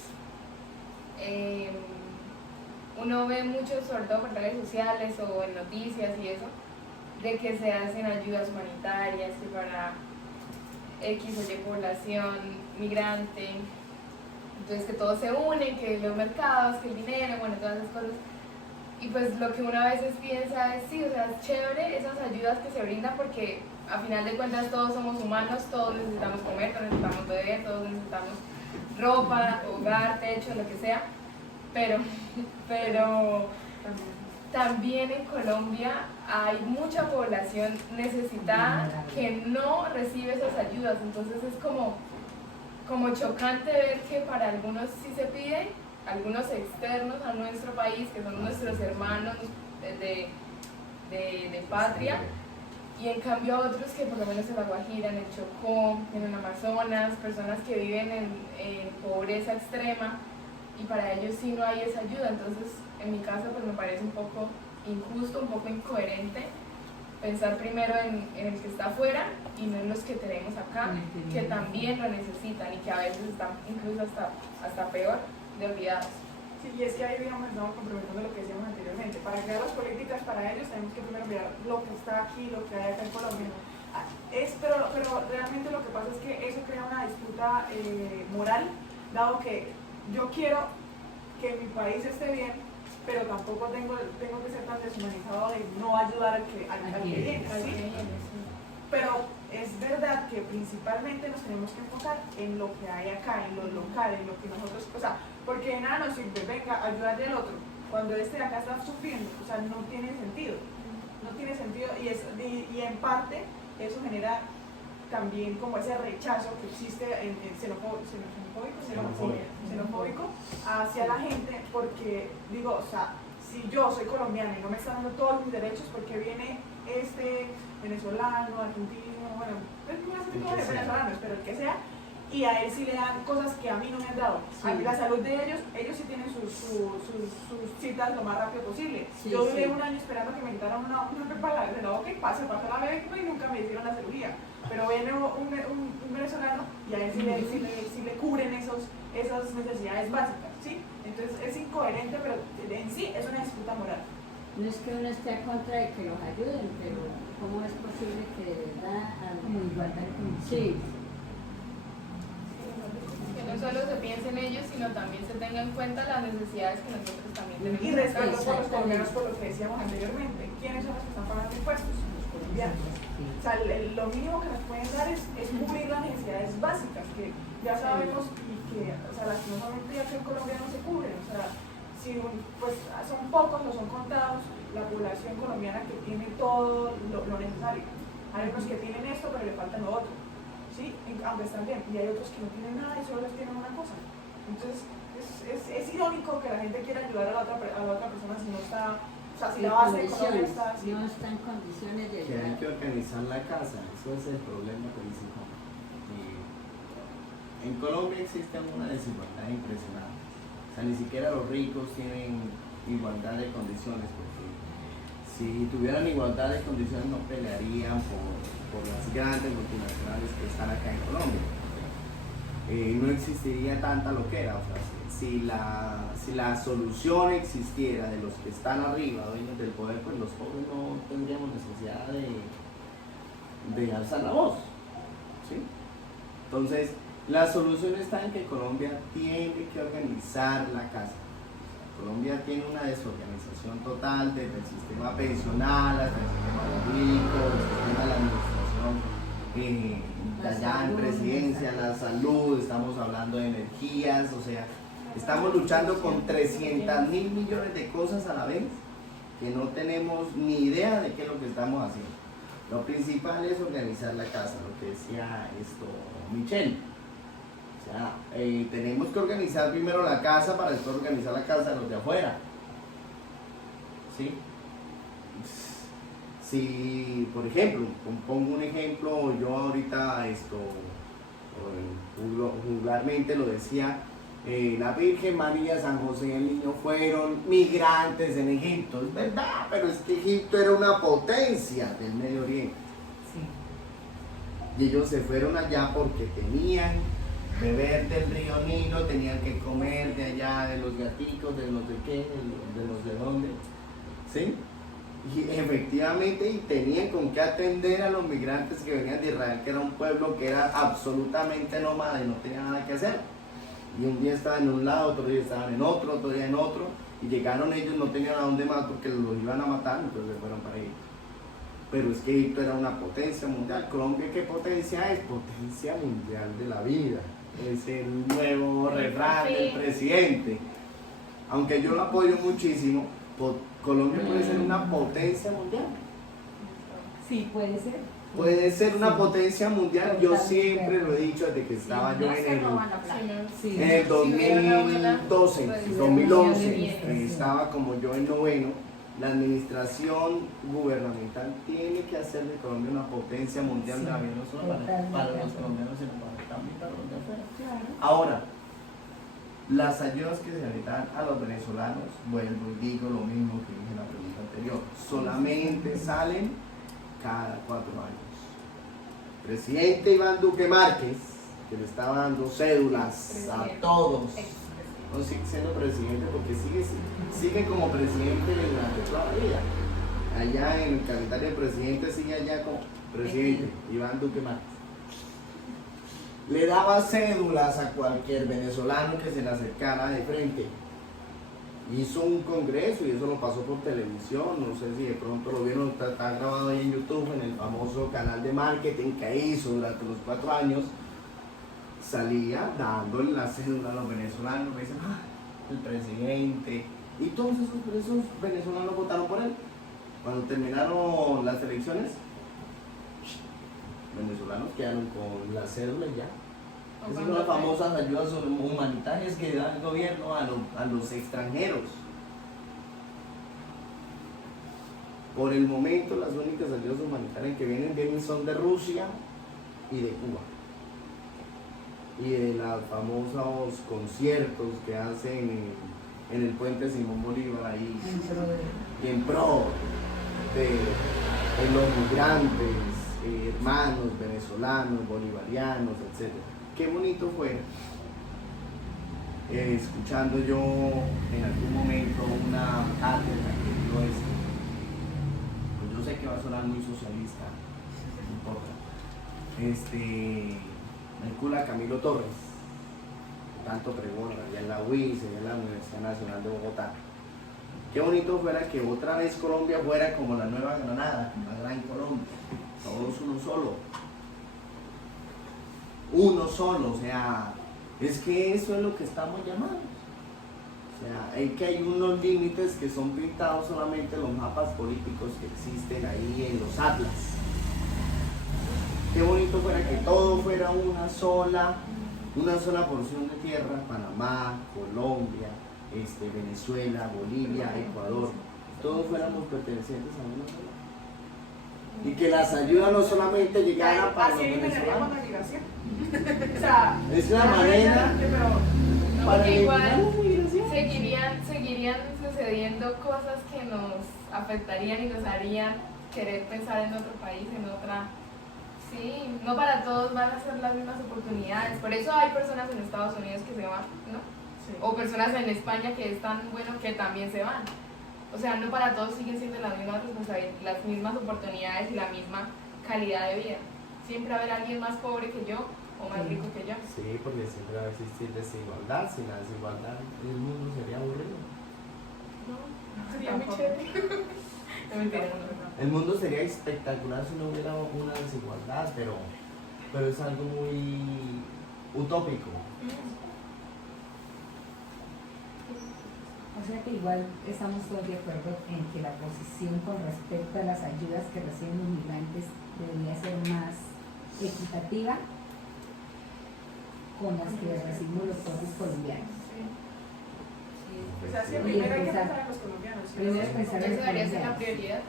uno ve mucho, sobre todo por redes sociales o en noticias y eso, de que se hacen ayudas humanitarias que para X o Y población migrante, entonces que todos se unen, que los mercados, que el dinero, bueno, todas esas cosas. Y pues lo que uno a veces piensa es, sí, o sea, es chévere esas ayudas que se brindan porque a final de cuentas todos somos humanos, todos necesitamos comer, todos necesitamos beber, todos necesitamos ropa, hogar, techo, lo que sea, pero también en Colombia hay mucha población necesitada que no recibe esas ayudas, entonces es como chocante ver que para algunos sí se pide, algunos externos a nuestro país, que son nuestros hermanos de patria, y en cambio a otros que por lo menos en La Guajira, en el Chocó, en el Amazonas, personas que viven en pobreza extrema, y para ellos sí no hay esa ayuda. Entonces en mi caso pues me parece un poco injusto, un poco incoherente pensar primero en el que está afuera y no en los que tenemos acá, que también lo necesitan y que a veces están incluso hasta peor de olvidados. Sí, y es que ahí, digamos, estamos comprometiendo lo que decíamos anteriormente. Para crear las políticas para ellos tenemos que primero mirar lo que está aquí, lo que hay acá en Colombia. Pero realmente lo que pasa es que eso crea una disputa moral, dado que yo quiero que mi país esté bien, pero tampoco tengo que ser tan deshumanizado de no ayudar al que viene, ¿sí? Pero es verdad que principalmente nos tenemos que enfocar en lo que hay acá, en lo local, en lo que nosotros, o sea, porque de nada nos sirve, venga, ayudarle al otro, cuando este de acá está sufriendo, o sea, no tiene sentido, y en parte eso genera también como ese rechazo que existe en xenofóbico hacia la gente, porque digo, o sea, si yo soy colombiana y no me están dando todos mis derechos, porque viene este venezolano, argentino, bueno, pues no sé cómo es venezolano, pero el que sea, y a él sí le dan cosas que a mí no me han dado. Sí. A mí la salud de ellos sí tienen sus citas lo más rápido posible. Sí, yo duré sí. un año esperando que me quitaran una pepa de la boca y pasa la bebé y nunca me hicieron la cirugía. Pero viene un venezolano y a él sí le cubren esas necesidades básicas, ¿sí? Entonces es incoherente, pero en sí es una disputa moral. No es que uno esté a contra de que los ayuden, pero ¿cómo es posible que de verdad Como igualdad de condiciones. Sí, Que no solo se piense en ellos, sino también se tenga en cuenta las necesidades que nosotros también tenemos. Y respeto por los Exactamente. colombianos, por lo que decíamos anteriormente. ¿Quiénes son los que están pagando impuestos? Los colombianos. O sea, lo mínimo que nos pueden dar es cubrir las necesidades básicas, que ya sabemos y que, o sea, lastimosamente aquí en Colombia no se cubren. O sea, pues son pocos, no son contados, la población colombiana que tiene todo lo necesario. Hay unos que tienen esto, pero le faltan lo otro. ¿Sí? Aunque están bien. Y hay otros que no tienen nada y solo les tienen una cosa. Entonces, es irónico que la gente quiera ayudar a la otra persona si no está, o sea, si la base económica está así. no está en condiciones de Que hay ayudar. que organizar la casa, eso es el problema principal. En Colombia existe una desigualdad impresionante, o sea, ni siquiera los ricos tienen igualdad de condiciones, porque si tuvieran igualdad de condiciones no pelearían por las grandes multinacionales que están acá en Colombia. No existiría tanta loquera, o sea, si la solución existiera de los que están arriba, dueños del poder, pues los pobres no tendríamos necesidad de alzar la voz, ¿sí? Entonces, la solución está en que Colombia tiene que organizar la casa. Colombia tiene una desorganización total desde el sistema pensional hasta el sistema jurídico, el sistema de la administración, allá en presidencia, la salud, estamos hablando de energías, o sea, estamos luchando con 300.000 millones de cosas a la vez que no tenemos ni idea de qué es lo que estamos haciendo. Lo principal es organizar la casa, lo que decía Michelle. O sea, tenemos que organizar primero la casa para después organizar la casa de los de afuera. ¿Sí? Si, por ejemplo, pongo un ejemplo, yo ahorita vulgarmente lo decía, la Virgen María, San José y el Niño fueron migrantes en Egipto, es verdad, pero es que Egipto era una potencia del Medio Oriente. Sí. Y ellos se fueron allá porque tenían beber del río Nilo, tenían que comer de allá, de los gaticos, de los de qué, de los de dónde, ¿sí? Y efectivamente, y tenían con qué atender a los migrantes que venían de Israel, que era un pueblo que era absolutamente nómada y no tenía nada que hacer. Y un día estaban en un lado, otro día estaban en otro día en otro, y llegaron ellos, no tenían a dónde más porque los iban a matar, entonces se fueron para ahí. Pero es que Egipto era una potencia mundial. Colombia, ¿qué potencia es? Potencia mundial de la vida. Es el nuevo refrán del presidente. Aunque yo lo apoyo muchísimo, Colombia puede ser una potencia mundial. Sí, puede ser. Puede ser una Sí. potencia mundial. Yo Totalmente. siempre lo he dicho desde que estaba yo No se en roban la plata. Sí. el Si hubiera una buena 2012, redistribución 2011, de bienes. estaba como yo en noveno. La administración gubernamental tiene que hacer de Colombia una potencia mundial de la vida, no solo para los colombianos, sino también para los de afuera. Claro. Ahora, las ayudas que se necesitan a los venezolanos, vuelvo y digo lo mismo que dije en la pregunta anterior, solamente salen cada 4 años. Presidente Iván Duque Márquez, que le estaba dando cédulas a todos, no sigue siendo presidente porque sigue como presidente durante toda la vida. Allá en el calendario del presidente sigue allá como presidente Iván Duque Márquez. Le daba cédulas a cualquier venezolano que se le acercara de frente. Hizo un congreso y eso lo pasó por televisión, no sé si de pronto lo vieron, está grabado ahí en YouTube, en el famoso canal de marketing que hizo durante los 4 años. Salía dándole la cédula a los venezolanos, me dicen, el presidente, y todos esos venezolanos votaron por él. Cuando terminaron las elecciones, venezolanos quedaron con la cédula y ya. Esas son las famosas ayudas humanitarias que da el gobierno a los extranjeros. Por el momento, las únicas ayudas humanitarias que vienen son de Rusia y de Cuba. Y de los famosos conciertos que hacen en el puente Simón Bolívar ahí, y en pro de los migrantes, hermanos venezolanos, bolivarianos, etc. Qué bonito fue escuchando yo en algún momento una cátedra que dio esto. Pues yo sé que va a sonar muy socialista, no importa. El cura Camilo Torres, tanto pregona, allá en la UIS, allá en la Universidad Nacional de Bogotá. Qué bonito fuera que otra vez Colombia fuera como la Nueva Granada, la Gran Colombia, todos uno solo. Uno solo, o sea, es que eso es lo que estamos llamando. O sea, hay que hay unos límites que son pintados solamente en los mapas políticos que existen ahí en los atlas. Qué bonito fuera que todo fuera una sola porción de tierra, Panamá, Colombia, Venezuela, Bolivia, Ecuador, todos fuéramos pertenecientes a una sola. Y que las ayudas no solamente llegaran para los así venezolanos. eliminaríamos la migración. O sea, Es la manera pero para Porque eliminar igual la migración. seguirían sucediendo cosas que nos afectarían y nos harían querer pensar en otro país, en otra. Sí, no para todos van a ser las mismas oportunidades. Por eso hay personas en Estados Unidos que se van, ¿no? sí. O personas en España que es tan bueno que también se van. O sea, no para todos siguen siendo las mismas responsabilidades, las mismas oportunidades y la misma calidad de vida. Siempre va a haber alguien más pobre que yo o más rico que yo. Sí, porque siempre va a existir desigualdad. Sin la desigualdad el mundo sería aburrido. No, sería muy chévere. No, mentira, no. El mundo sería espectacular si no hubiera una desigualdad, pero es algo muy utópico. O sea que igual estamos todos de acuerdo en que la posición con respecto a las ayudas que reciben los migrantes debería ser más equitativa con las que recibimos los propios colombianos. Pues así, Y primero hay que empezar. pensar en los colombianos. ¿sí? Primero pensar en Eso los debería ser la colombianos. prioridad.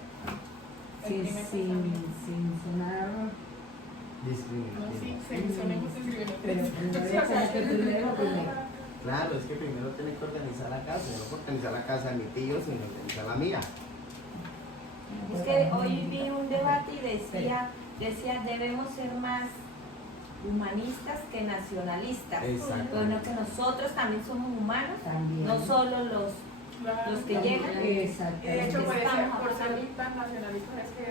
sin, primer sin, pensamiento. sin sonar, No, sí, Discriminación. sonemos pero primero. Claro, es que primero tienes que organizar la casa, no organizar la casa de mi tío, sino organizar la mía. Es que hoy vi un debate y decía debemos ser más humanistas que nacionalistas. Exacto. Bueno, que nosotros también somos humanos, También. no solo los que llegan. Exacto. Y de hecho, por Estamos ser tan nacionalistas, es que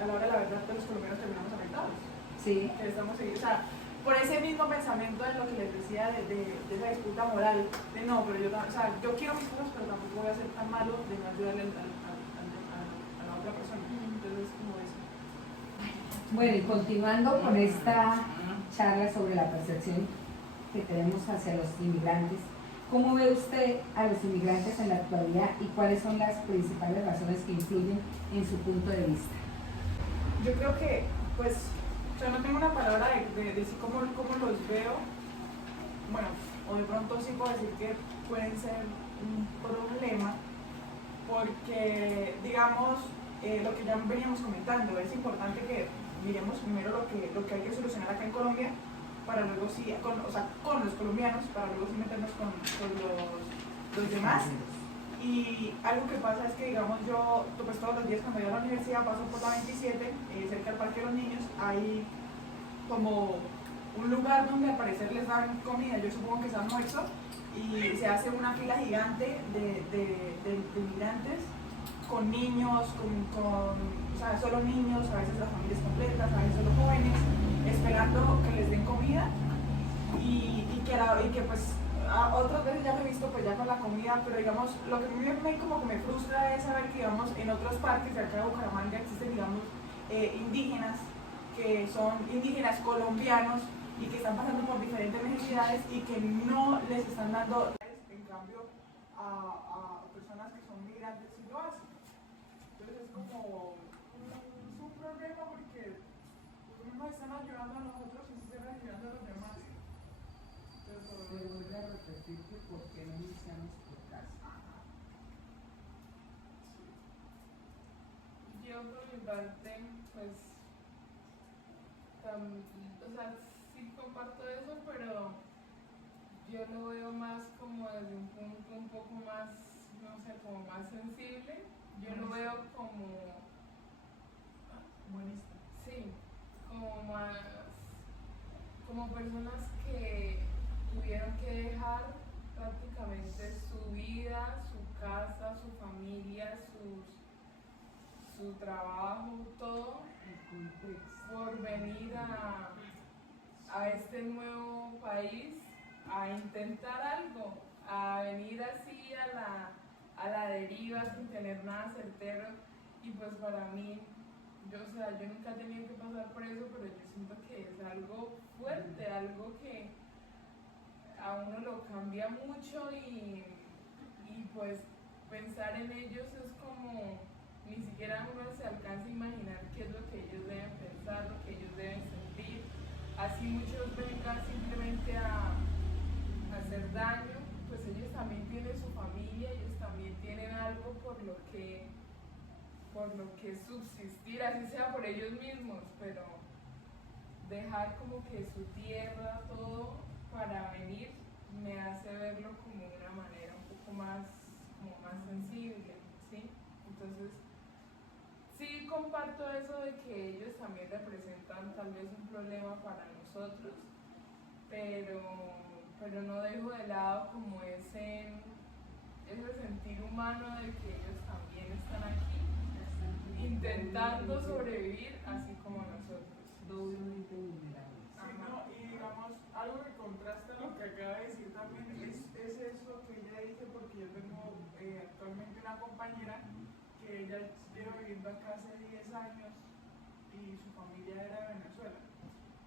a la hora de la verdad, los colombianos terminamos afectados. Sí. Que estamos o sea, por ese mismo pensamiento de lo que les decía de esa disputa moral, de no, pero yo quiero mis cosas, pero tampoco voy a ser tan malo de no ayudarle a la otra persona. Entonces, es como eso. Bueno, y continuando con esta charla sobre la percepción que tenemos hacia los inmigrantes, ¿cómo ve usted a los inmigrantes en la actualidad y cuáles son las principales razones que influyen en su punto de vista? Yo creo que, pues, o sea, no tengo una palabra de decir cómo los veo, bueno, o de pronto sí puedo decir que pueden ser un problema, porque, digamos, lo que ya veníamos comentando, es importante que miremos primero lo que hay que solucionar acá en Colombia, para luego sí, con los colombianos, para luego sí meternos con los demás. Y algo que pasa es que, digamos, yo pues todos los días cuando voy a la universidad paso por la 27, cerca del Parque de los Niños, hay como un lugar donde al parecer les dan comida, yo supongo que es almuerzo, y se hace una fila gigante de inmigrantes con niños, o sea, solo niños, a veces las familias completas, a veces solo jóvenes, esperando que les den comida y que pues otras veces ya lo he visto pues ya con la comida, pero digamos, lo que a mí como que me frustra es saber que digamos en otros parques de acá de Bucaramanga existen digamos indígenas, que son indígenas colombianos y que están pasando por diferentes necesidades y que no les están dando, en cambio a personas que son migrantes sí lo hacen. Entonces es como es un problema porque no nos están ayudando a nosotros y no están ayudando a los demás. Se vuelve a repetir que por qué no iniciamos por casa. Yo por mi parte, pues, o sea, sí comparto eso, pero yo lo veo más como desde un punto un poco más, no sé, como más sensible. Yo lo veo como, Humanista. sí, como más, como personas que tuvieron que dejar prácticamente su vida, su casa, su familia, su trabajo, todo, por venir a este nuevo país a intentar algo, a venir así a la deriva sin tener nada certero. Y pues para mí, yo nunca he tenido que pasar por eso, pero yo siento que es algo fuerte, algo que a uno lo cambia mucho y pues pensar en ellos es como ni siquiera uno se alcanza a imaginar qué es lo que ellos deben pensar, lo que ellos deben sentir. Así muchos vengan simplemente a hacer daño, pues ellos también tienen su familia, ellos también tienen algo por lo que subsistir, así sea por ellos mismos, pero dejar como que su tierra, todo, para venir, me hace verlo como de una manera un poco más, como más sensible, ¿sí? Entonces, sí comparto eso de que ellos también representan tal vez un problema para nosotros, pero no dejo de lado como ese sentir humano de que ellos también están aquí intentando sobrevivir así como nosotros. Doblemente vulnerables. Sí, no, y digamos, algo que contrasta lo que acaba de decir también es eso que ella dice, porque yo tengo actualmente una compañera que ella lleva viviendo acá hace 10 años y su familia era de Venezuela.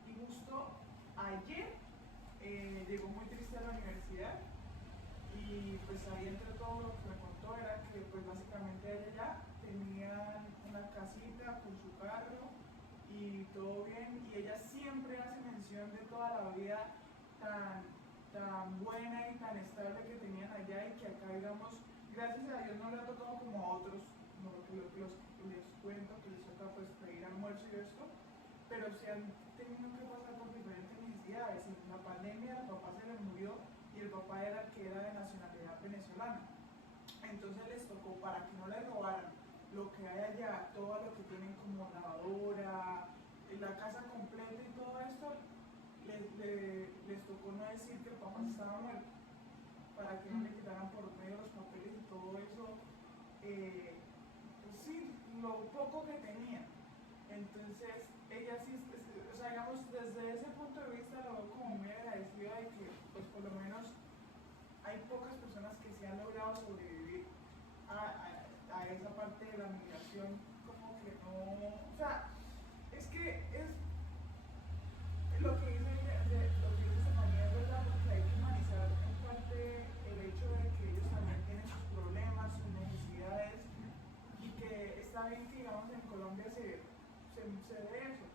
Y justo ayer llegó muy triste a la universidad y pues ahí entre todo lo que me contó era que pues básicamente ella ya tenía una casita con su carro y todo bien, y ella siempre hace mención de toda la vida tan buena y tan estable que tenían allá y que acá digamos, gracias a Dios no le ha tocado como a otros, como lo que les almuerzo y esto, pero se han tenido que pasar por diferentes necesidades. En la pandemia el papá se le murió y el papá era que era de nacionalidad venezolana. Entonces les tocó, para que no les robaran lo que hay allá, todo lo que tienen como lavadora, la casa completa y todo esto, les tocó no decir que el papá estaba muerto, para que no le quitaran por medio los papeles y todo eso, pues sí, lo poco que tenía. Entonces, ella sí, o sea, digamos, desde ese punto de vista lo veo como muy agradecida de que, pues por lo menos, hay pocas personas que se han logrado sobrevivir a esa parte de la migración, como que no, o sea, es que es lo que dice Estefanía, es verdad, porque hay que humanizar en parte el hecho de que ellos también tienen sus problemas, sus necesidades, y que está bien que, digamos, en Colombia se dé eso.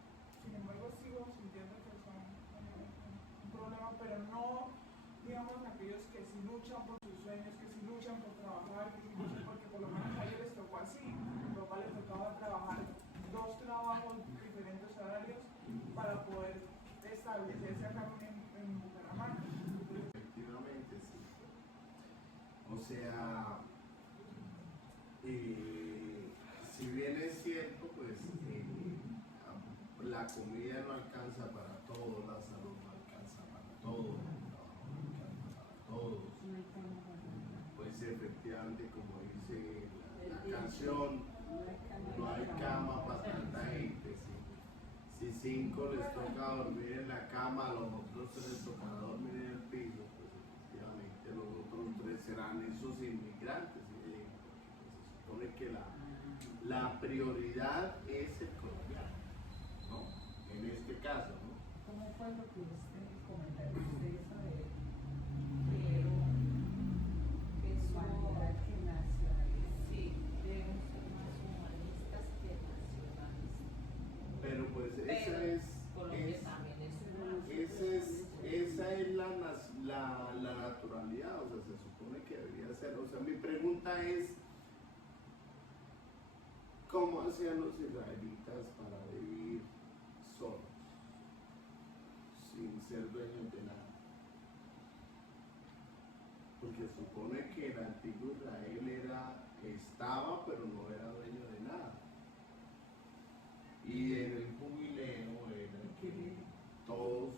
Sin embargo, sigo sintiendo que son un problema, pero no, digamos, aquellos que sí luchan por sus sueños, que sí luchan por trabajar, que sí luchan, porque por lo menos a ellos les tocó así. Mi papá les tocaba trabajar 2 trabajos, diferentes horarios, para poder establecerse acá en Bucaramanga. Efectivamente, sí. O sea, si bien es cierto, pues la comida no alcanza para todos, la salud no alcanza para todos, el trabajo no alcanza para todos. Pues efectivamente, como dice la canción, no hay cama para tanta gente. Si 5 les toca dormir en la cama, a los otros 3 les toca dormir en el piso, pues efectivamente los otros 3 serán esos inmigrantes. Porque pues, se supone que la prioridad es el colombiano, ¿no? En este caso, ¿no? ¿Cómo fue lo que usted comentó eso de quiero que su humanidad que nacionalista? Sí, deben ser más humanistas que nacionalistas. Pero pues esa es la naturalidad, o sea, se supone que debería ser. O sea, mi pregunta es, ¿cómo hacían los israelitas para vivir solos, sin ser dueños de nada? Porque supone que el antiguo Israel estaba, pero no era dueño de nada. Y en el jubileo era que todos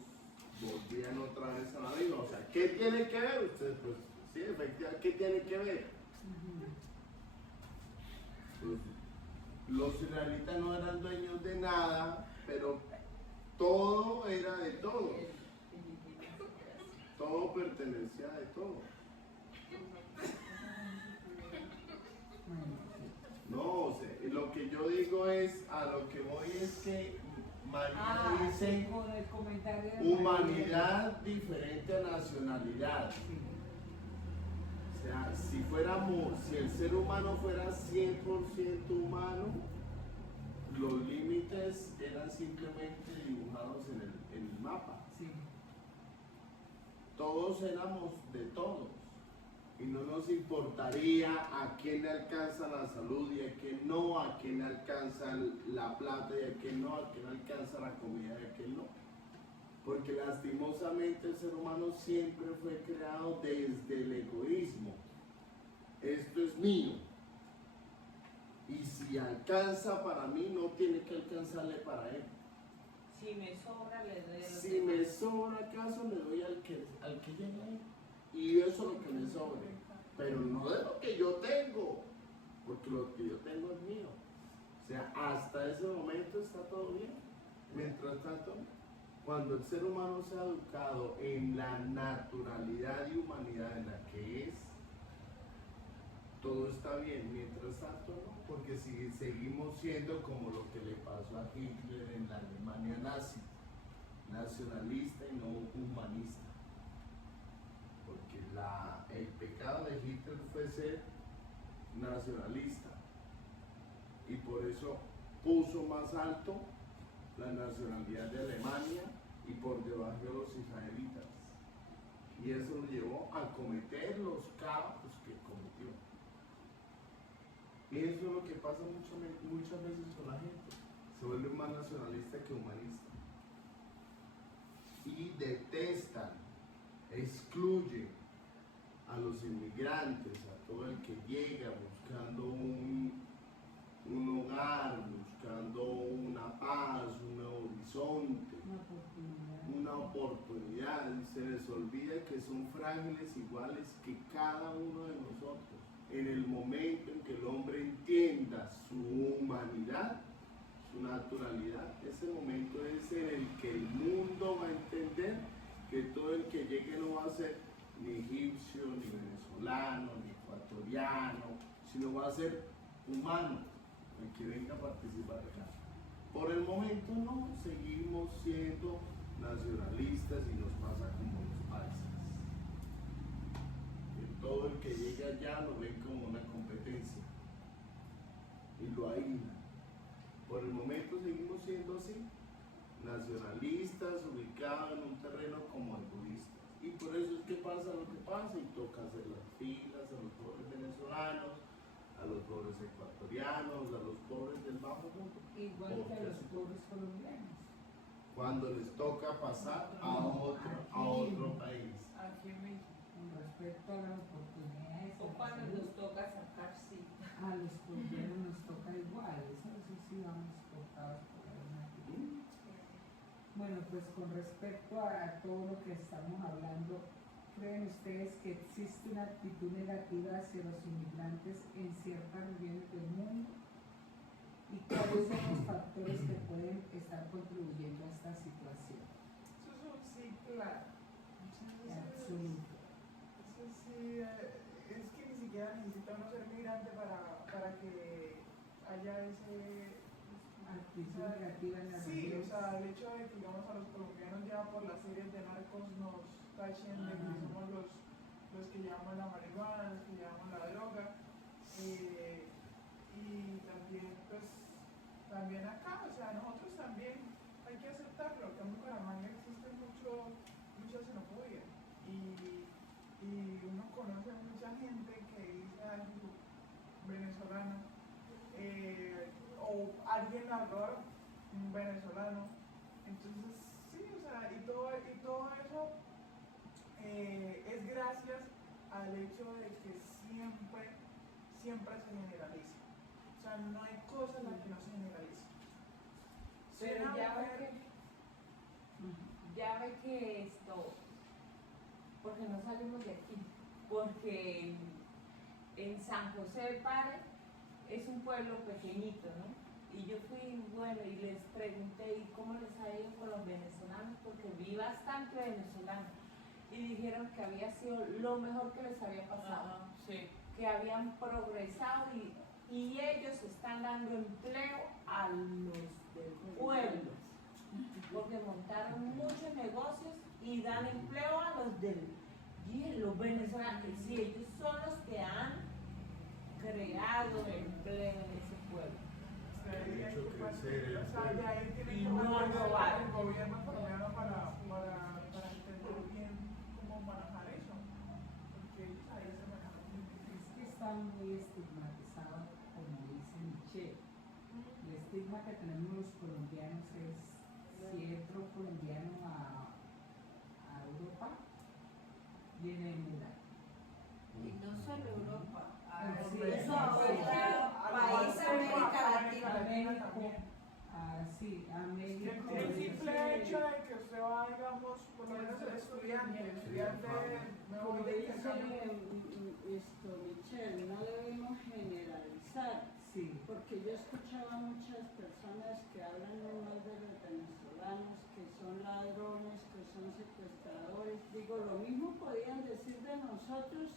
volvían otra vez a la vida. O sea, ¿qué tiene que ver ustedes? Pues sí, efectivamente, ¿qué tiene que ver? Pues, los israelitas no eran dueños de nada, pero todo era de todos. Todo pertenecía de todos. No, o sea, lo que yo digo es, a lo que voy es que María dice humanidad diferente a nacionalidad. O sea, si el ser humano fuera 100% humano, los límites eran simplemente dibujados en el mapa. Sí. Todos éramos de todos. Y no nos importaría a quién le alcanza la salud y a quién no, a quién le alcanza la plata y a quién no, a quién alcanza la comida y a quién no. Porque lastimosamente el ser humano siempre fue creado desde el egoísmo. Esto es mío. Y si alcanza para mí, no tiene que alcanzarle para él. Si me sobra, le doy a los Si demás. me sobra acaso, le doy al que llegue ahí. Y eso es lo que me sobre. Pero no de lo que yo tengo, porque lo que yo tengo es mío. O sea, hasta ese momento está todo bien. Mientras tanto, cuando el ser humano se ha educado en la naturalidad y humanidad en la que es, todo está bien. Mientras tanto, no, porque si seguimos siendo como lo que le pasó a Hitler en la Alemania nazi, nacionalista y no humanista. Porque el pecado de Hitler fue ser nacionalista y por eso puso más alto la nacionalidad de Alemania y por debajo de los israelitas, y eso lo llevó a cometer los caos que cometió. Y eso es lo que pasa muchas veces con la gente. se vuelven más nacionalistas que humanistas. Y detestan, excluyen a los inmigrantes, a todo el que llega buscando un hogar, buscando una paz, un horizonte, una oportunidad, y se les olvida que son frágiles iguales que cada uno de nosotros. En el momento en que el hombre entienda su humanidad, su naturalidad, ese momento es en el que el mundo va a entender que todo el que llegue no va a ser ni egipcio, ni venezolano, ni ecuatoriano, sino va a ser humano, el que venga a participar acá. Por el momento no, seguimos siendo nacionalistas y nos pasa como los paisas. Que todo el que llegue allá lo ven como una competencia y lo aíslan. Por el momento seguimos siendo así, nacionalistas, ubicados en un terreno como egoístas. Y por eso es que pasa lo que pasa y toca hacer las filas a los pobres venezolanos, a los pobres ecuatorianos, a los pobres del bajo mundo. Igual que a los pobres colombianos. Cuando les toca pasar a otro país. Aquí en México. Con respecto a las oportunidades. O cuando nos toca sacar cita. A los colombianos nos toca igual, eso sí vamos cortados por la misma. Bueno, pues con respecto a todo lo que estamos hablando, ¿creen ustedes que existe una actitud negativa hacia los inmigrantes en ciertas regiones del mundo? ¿Y cuáles son los factores que pueden estar contribuyendo a esta situación? Eso es un sí, claro. Absoluto. Eso sí, es que ni siquiera necesita uno ser migrante para que haya ese... Actitud negativa en las Sí, o regiones. sea, el hecho de que, digamos, a los colombianos ya por las series de narcos nos tachen de que somos los que llevamos la marihuana, los que llevamos la droga, y también, pues, también acá, o sea, nosotros también hay que aceptarlo, acá en Bucaramanga existe mucha xenofobia, y uno conoce a mucha gente que dice algo venezolano, o alguien narrador, un venezolano. Entonces, sí, o sea, y todo eso es gracias al hecho de que siempre se generaliza. O sea, no hay cosa en la que no se generaliza. Pero ya ve que esto, porque no salimos de aquí, porque en San José de Pare es un pueblo pequeñito, ¿no? Y yo fui, bueno, y les pregunté, ¿y cómo les ha ido con los venezolanos? Porque vi bastante venezolanos y dijeron que había sido lo mejor que les había pasado, Sí. que habían progresado y ellos están dando empleo a los del pueblo, porque montaron muchos negocios y dan empleo a los venezolanos. Sí, ellos son los que han creado empleo en ese pueblo. O sea, ahí hay que crecer, o sea, de ahí tiene y que no partir robar. el gobierno colombiano para entender bien cómo manejar eso. Porque ellos ahí se manejan muy bien. Es que está muy estigmatizado, como dice Michelle. El estigma que tenemos los colombianos es si entra un colombiano a Europa, viene en mula. Y no solo Europa, Sí, eso a sí. otro país de América Latina. México, sí, a México. El simple hecho de que usted va, digamos, por lo menos el estudiante me voy Como de dice intercambio. Michelle, no debemos generalizar, Sí, porque yo escuchaba a muchas personas que hablan mal de los venezolanos, que son ladrones, que son secuestradores. Digo, lo mismo podían decir de nosotros,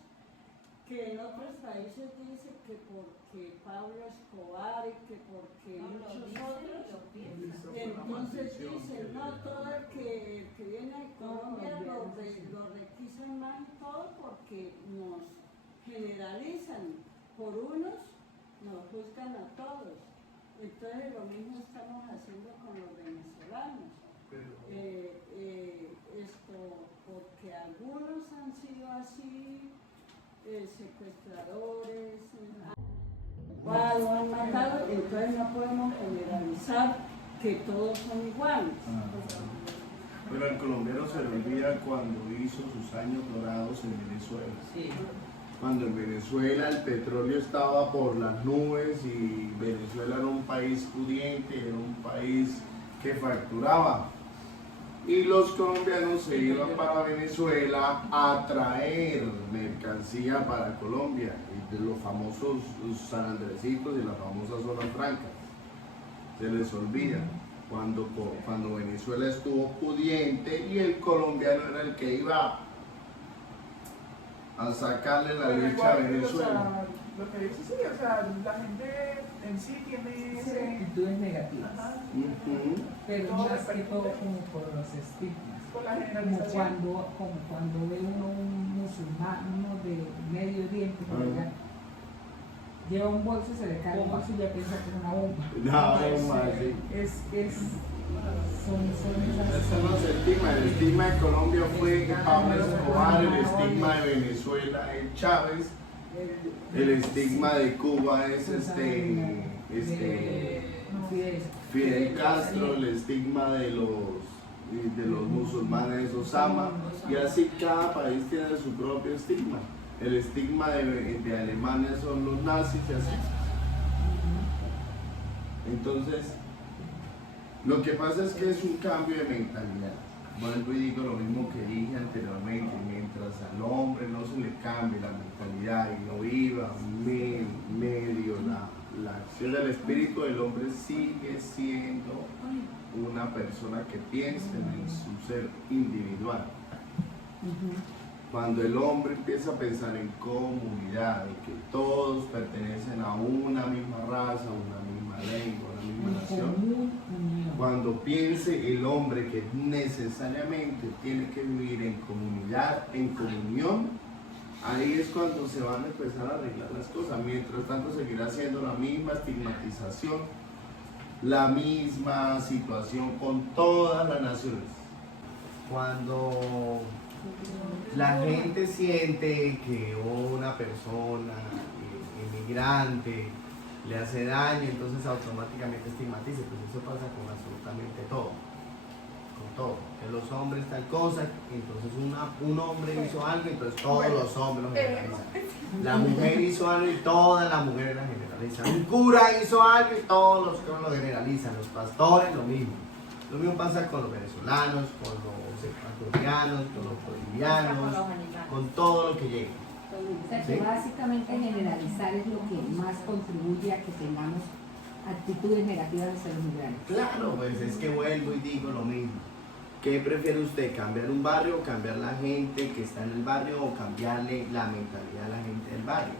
que en otros países dicen que porque Pablo Escobar y que porque No, lo muchos dicen otros. y lo piensan. Y entonces dicen, no, todo el que viene de Colombia lo requisan más y todo porque nos generalizan. Por unos nos juzgan a todos. Entonces lo mismo estamos haciendo con los venezolanos. Porque algunos han sido así, secuestradores, han matado, entonces no podemos generalizar que todos son iguales. Pero el colombiano se le olvida cuando hizo sus años dorados en Venezuela. Sí. Cuando en Venezuela el petróleo estaba por las nubes y Venezuela era un país pudiente, era un país que facturaba. Y los colombianos se iban para Venezuela a traer mercancía para Colombia, y de los famosos San Andresitos y las famosas zonas francas. Se les olvida cuando Venezuela estuvo pudiente y el colombiano era el que iba a sacarle la Pero leche a igual, o Venezuela. sea, lo que dice sí, o sea, la gente en sí tiene ese... Actitudes negativas, Ajá, pero Todo más que repercute. todo como por los estigmas. con la Como generalización. cuando ve uno un musulmán, uno de Medio Oriente, por allá, lleva un bolso y se le cae un bolso y ya piensa que es una bomba. No, más, sí. Son esas. Son los estigmas. El estigma de Colombia fue Pablo Escobar, el estigma de Venezuela es Chávez, el estigma de Cuba es Fidel Castro, el estigma de los musulmanes es Osama, y así cada país tiene su propio estigma. El estigma de Alemania son los nazis y así. Entonces, lo que pasa es que es un cambio de mentalidad. Vuelvo y digo lo mismo que dije anteriormente, mientras al hombre no se le cambie la mentalidad y no viva medio la acción del espíritu, del hombre sigue siendo una persona que piensa en su ser individual. Cuando el hombre empieza a pensar en comunidad, en que todos pertenecen a una misma raza, una misma lengua, una misma nación, cuando piense el hombre que necesariamente tiene que vivir en comunidad, en comunión, ahí es cuando se van a empezar a arreglar las cosas. Mientras tanto seguirá siendo la misma estigmatización, la misma situación con todas las naciones. Cuando la gente siente que una persona inmigrante le hace daño, entonces automáticamente estigmatiza, pues eso pasa con absolutamente todo, con todo, que los hombres tal cosa, entonces un hombre hizo algo, entonces todos los hombres lo generalizan, la mujer hizo algo y todas las mujeres la generalizan, un cura hizo algo y todos los curas lo generalizan, los pastores lo mismo pasa con los venezolanos, con los ecuatorianos, con los bolivianos, con todo lo que llega. O sea, que básicamente generalizar es lo que más contribuye a que tengamos actitudes negativas hacia los migrantes. Claro, pues es que vuelvo y digo lo mismo. ¿Qué prefiere usted? ¿Cambiar un barrio o cambiar la gente que está en el barrio o cambiarle la mentalidad a la gente del barrio?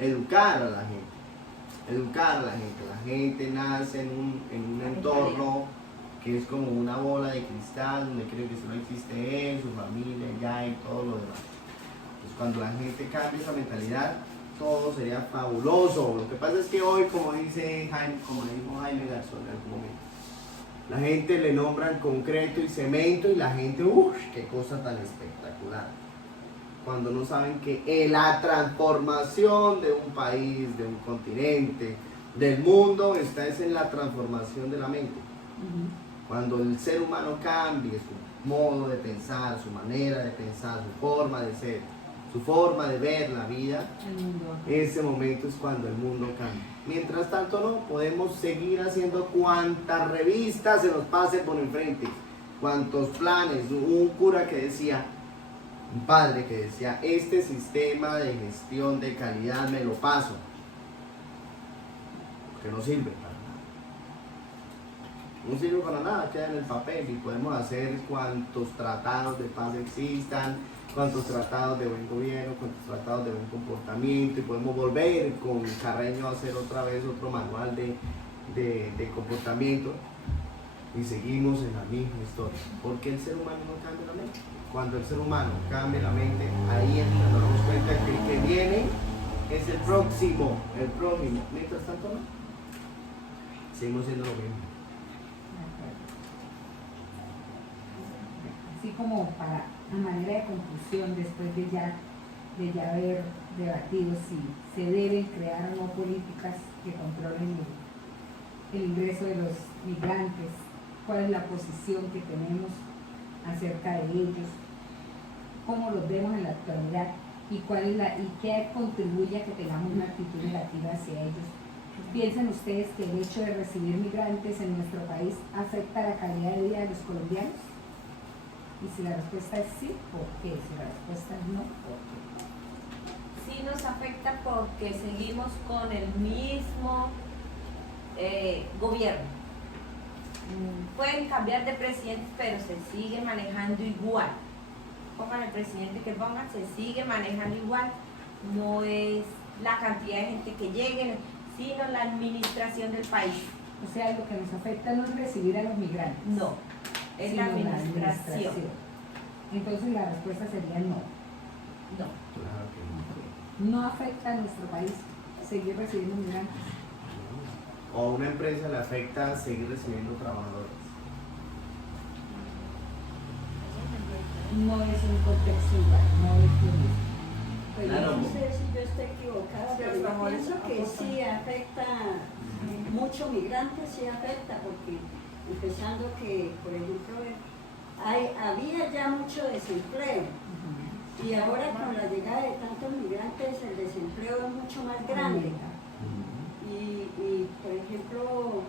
Educar a la gente. Educar a la gente. La gente nace en un entorno que es como una bola de cristal donde cree que solo existe él, su familia, ya y todo lo demás. Entonces cuando la gente cambia esa mentalidad, todo sería fabuloso. Lo que pasa es que hoy, como dijo Jaime Garzón en algún momento, la gente le nombran concreto y cemento y la gente, uff, qué cosa tan espectacular. Cuando no saben que la transformación de un país, de un continente, del mundo, está es en la transformación de la mente. Cuando el ser humano cambie su modo de pensar, su manera de pensar, su forma de ser, su forma de ver la vida, ese momento es cuando el mundo cambia. Mientras tanto no, podemos seguir haciendo cuantas revistas se nos pase por enfrente, cuantos planes. Un cura que decía, un padre que decía, este sistema de gestión de calidad me lo paso, que no sirve para nada. No sirve para nada, queda en el papel y podemos hacer cuantos tratados de paz existan, cuantos tratados de buen gobierno, cuantos tratados de buen comportamiento, y podemos volver con Carreño a hacer otra vez otro manual de comportamiento y seguimos en la misma historia, porque el ser humano no cambia la mente. Cuando el ser humano cambia la mente, ahí es cuando nos damos cuenta que el que viene es el próximo, el prójimo. Mientras tanto no, seguimos siendo lo mismo. Así como para a manera de conclusión, después de ya haber debatido si se deben crear o no políticas que controlen el ingreso de los migrantes, cuál es la posición que tenemos acerca de ellos, cómo los vemos en la actualidad y y qué contribuye a que tengamos una actitud negativa hacia ellos. ¿Piensan ustedes que el hecho de recibir migrantes en nuestro país afecta la calidad de vida de los colombianos? Y si la respuesta es sí, ¿por qué? Si la respuesta es no, ¿por qué? Sí nos afecta porque seguimos con el mismo gobierno. Pueden cambiar de presidente, pero se sigue manejando igual. Pongan el presidente que pongan, se sigue manejando igual. No es la cantidad de gente que llegue, sino la administración del país. O sea, lo que nos afecta no es recibir a los migrantes. No, es sino la administración. Entonces la respuesta sería no. No. Claro que no. No afecta a nuestro país seguir recibiendo migrantes. O a una empresa le afecta seguir recibiendo trabajadores. No es un contexto igual, no es lo mismo. Pues Claro. yo no sé si yo estoy equivocada, Sí, pero los yo trabajadores pienso que aportan. sí afecta, mucho migrante sí afecta, porque empezando que, por ejemplo, había ya mucho desempleo y ahora con la llegada de tantos migrantes el desempleo es mucho más grande. Y por ejemplo,